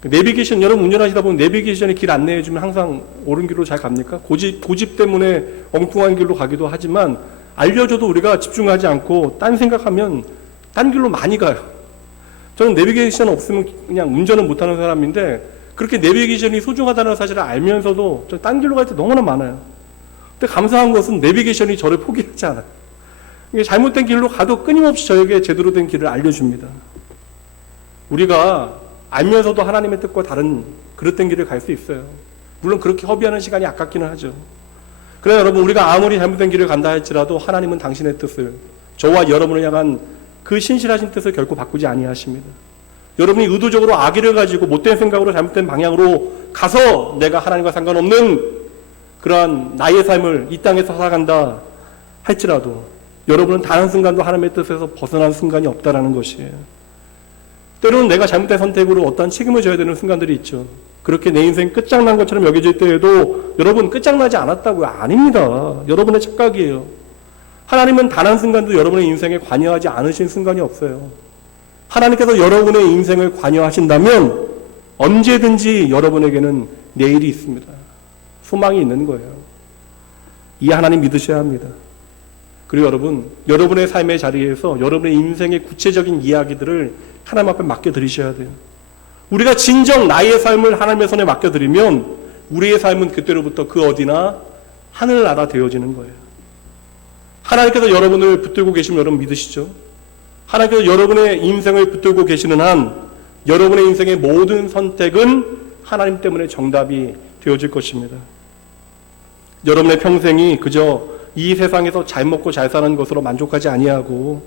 내비게이션, 여러분 운전하시다 보면 내비게이션이 길 안내해주면 항상 옳은 길로 잘 갑니까? 고집 때문에 엉뚱한 길로 가기도 하지만 알려줘도 우리가 집중하지 않고 딴 생각하면 딴 길로 많이 가요. 저는 내비게이션 없으면 그냥 운전은 못하는 사람인데 그렇게 내비게이션이 소중하다는 사실을 알면서도 저 딴 길로 갈 때 너무나 많아요. 근데 감사한 것은 내비게이션이 저를 포기하지 않아요. 잘못된 길로 가도 끊임없이 저에게 제대로 된 길을 알려줍니다. 우리가 알면서도 하나님의 뜻과 다른 그릇된 길을 갈 수 있어요. 물론 그렇게 허비하는 시간이 아깝기는 하죠. 그래 여러분, 우리가 아무리 잘못된 길을 간다 할지라도 하나님은 당신의 뜻을, 저와 여러분을 향한 그 신실하신 뜻을 결코 바꾸지 아니하십니다. 여러분이 의도적으로 악의를 가지고 못된 생각으로 잘못된 방향으로 가서 내가 하나님과 상관없는 그러한 나의 삶을 이 땅에서 살아간다 할지라도 여러분은 단 한순간도 하나님의 뜻에서 벗어난 순간이 없다라는 것이에요. 때로는 내가 잘못된 선택으로 어떠한 책임을 져야 되는 순간들이 있죠. 그렇게 내 인생 끝장난 것처럼 여겨질 때에도 여러분 끝장나지 않았다고요? 아닙니다. 여러분의 착각이에요. 하나님은 단 한순간도 여러분의 인생에 관여하지 않으신 순간이 없어요. 하나님께서 여러분의 인생을 관여하신다면 언제든지 여러분에게는 내일이 있습니다. 소망이 있는 거예요. 이 하나님 믿으셔야 합니다. 그리고 여러분, 여러분의 삶의 자리에서 여러분의 인생의 구체적인 이야기들을 하나님 앞에 맡겨드리셔야 돼요. 우리가 진정 나의 삶을 하나님의 손에 맡겨드리면 우리의 삶은 그때로부터 그 어디나 하늘나라 되어지는 거예요. 하나님께서 여러분을 붙들고 계시면 여러분 믿으시죠? 하나님께서 여러분의 인생을 붙들고 계시는 한 여러분의 인생의 모든 선택은 하나님 때문에 정답이 되어질 것입니다. 여러분의 평생이 그저 이 세상에서 잘 먹고 잘 사는 것으로 만족하지 아니하고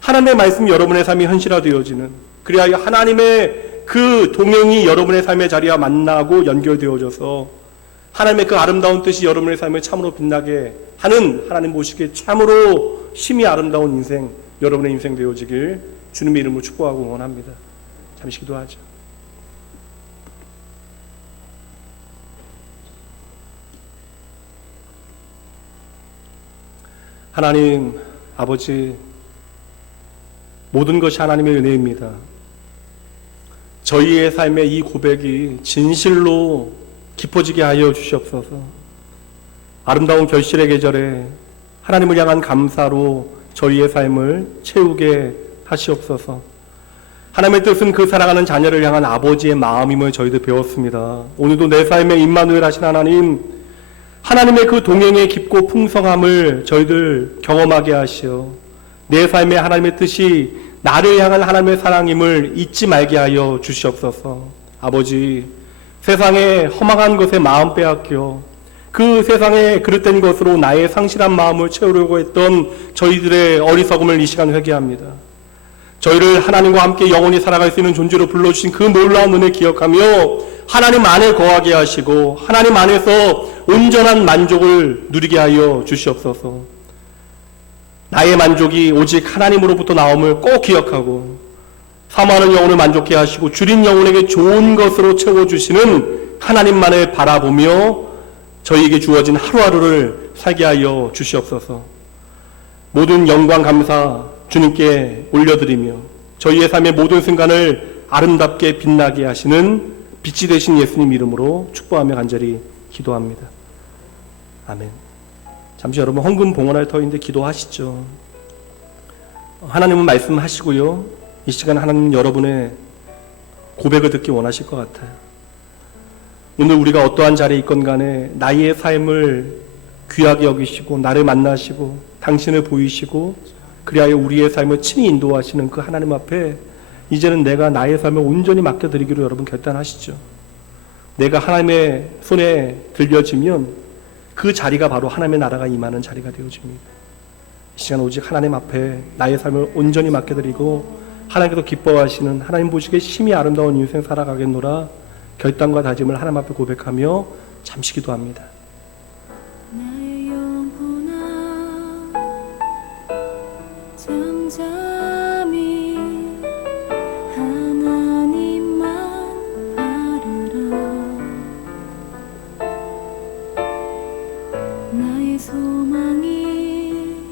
하나님의 말씀이 여러분의 삶이 현실화되어지는, 그리하여 하나님의 그 동행이 여러분의 삶의 자리와 만나고 연결되어져서 하나님의 그 아름다운 뜻이 여러분의 삶을 참으로 빛나게 하는, 하나님 보시기에 참으로 심히 아름다운 인생, 여러분의 인생 되어지길 주님의 이름으로 축복하고 응원합니다. 잠시 기도하죠. 하나님 아버지, 모든 것이 하나님의 은혜입니다. 저희의 삶의 이 고백이 진실로 깊어지게 하여 주시옵소서. 아름다운 결실의 계절에 하나님을 향한 감사로 저희의 삶을 채우게 하시옵소서. 하나님의 뜻은 그 사랑하는 자녀를 향한 아버지의 마음임을 저희들 배웠습니다. 오늘도 내 삶에 임마누엘 하신 하나님, 하나님의 그 동행의 깊고 풍성함을 저희들 경험하게 하시어 내 삶에 하나님의 뜻이 나를 향한 하나님의 사랑임을 잊지 말게 하여 주시옵소서. 아버지, 세상의 허망한 것에 마음 빼앗겨 그 세상의 그릇된 것으로 나의 상실한 마음을 채우려고 했던 저희들의 어리석음을 이 시간 회개합니다. 저희를 하나님과 함께 영원히 살아갈 수 있는 존재로 불러주신 그 놀라운 은혜 기억하며 하나님 안에 거하게 하시고 하나님 안에서 온전한 만족을 누리게 하여 주시옵소서. 나의 만족이 오직 하나님으로부터 나옴을 꼭 기억하고 사모하는 영혼을 만족해 하시고 줄인 영혼에게 좋은 것으로 채워주시는 하나님만을 바라보며 저희에게 주어진 하루하루를 살게 하여 주시옵소서. 모든 영광 감사 주님께 올려드리며 저희의 삶의 모든 순간을 아름답게 빛나게 하시는 빛이 되신 예수님 이름으로 축복하며 간절히 기도합니다. 아멘. 잠시 여러분 헌금 봉헌할 터인데 기도하시죠. 하나님은 말씀하시고요. 이 시간 하나님 여러분의 고백을 듣기 원하실 것 같아요. 오늘 우리가 어떠한 자리에 있건 간에 나의 삶을 귀하게 여기시고 나를 만나시고 당신을 보이시고 그리하여 우리의 삶을 친히 인도하시는 그 하나님 앞에 이제는 내가 나의 삶을 온전히 맡겨드리기로 여러분 결단하시죠. 내가 하나님의 손에 들려지면 그 자리가 바로 하나님의 나라가 임하는 자리가 되어집니다. 이 시간 오직 하나님 앞에 나의 삶을 온전히 맡겨드리고 하나님께서 기뻐하시는 하나님 보시기에 심히 아름다운 인생 살아가겠노라 결단과 다짐을 하나님 앞에 고백하며 잠시 기도합니다. 나의 영혼아 잠잠히 하나님만 바라라. 나의 소망이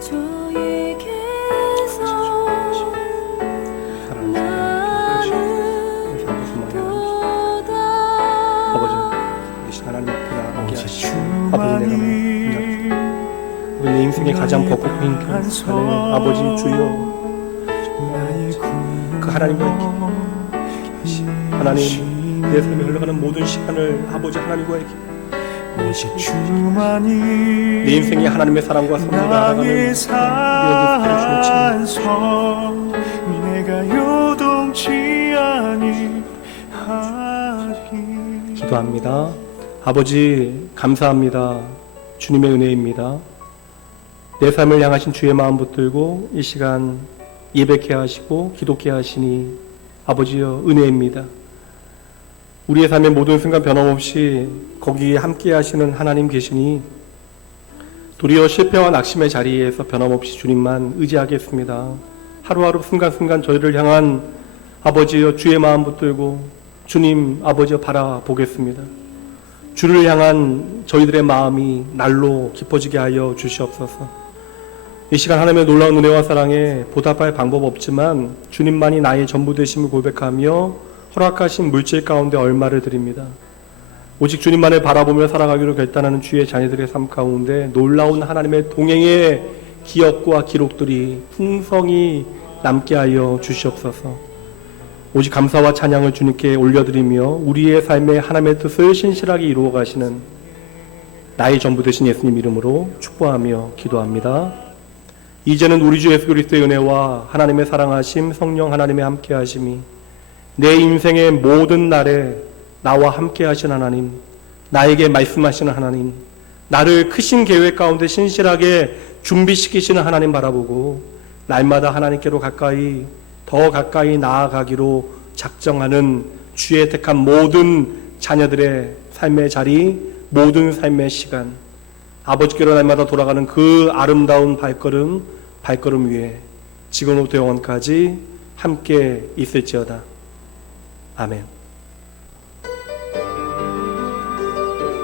저에게서 나는 도다. 아버지, 하나님 앞에 나아가게 하시고 아버지 내가 우리 내 인생의 가장 벅벅 빈 순간에 아버지 주여 그 하나님과의 하나님 내 삶에 흘러가는 모든 시간을 아버지 하나님과의 오직 주만이 내 인생이 하나님의 사랑과 선물을 알아가는 산서 내가 요동치 아니하리. 기도합니다. 아버지 감사합니다. 주님의 은혜입니다. 내 삶을 향하신 주의 마음 붙들고 이 시간 예배케 하시고 기도케 하시니 아버지여 은혜입니다. 우리의 삶의 모든 순간 변함없이 거기에 함께 하시는 하나님 계시니 도리어 실패와 낙심의 자리에서 변함없이 주님만 의지하겠습니다. 하루하루 순간순간 저희를 향한 아버지여 주의 마음 붙들고 주님 아버지여 바라보겠습니다. 주를 향한 저희들의 마음이 날로 깊어지게 하여 주시옵소서. 이 시간 하나님의 놀라운 은혜와 사랑에 보답할 방법 없지만 주님만이 나의 전부 되심을 고백하며 허락하신 물질 가운데 얼마를 드립니다. 오직 주님만을 바라보며 살아가기로 결단하는 주의 자녀들의 삶 가운데 놀라운 하나님의 동행의 기억과 기록들이 풍성히 남게 하여 주시옵소서. 오직 감사와 찬양을 주님께 올려드리며 우리의 삶에 하나님의 뜻을 신실하게 이루어 가시는 나의 전부 되신 예수님 이름으로 축복하며 기도합니다. 이제는 우리 주 예수 그리스도의 은혜와 하나님의 사랑하심, 성령 하나님의 함께하심이 내 인생의 모든 날에 나와 함께하신 하나님, 나에게 말씀하시는 하나님, 나를 크신 계획 가운데 신실하게 준비시키시는 하나님 바라보고 날마다 하나님께로 더 가까이 나아가기로 작정하는 주의 택한 모든 자녀들의 삶의 자리, 모든 삶의 시간, 아버지께로 날마다 돌아가는 그 아름다운 발걸음 위에 지금부터 영원까지 함께 있을지어다. 아멘.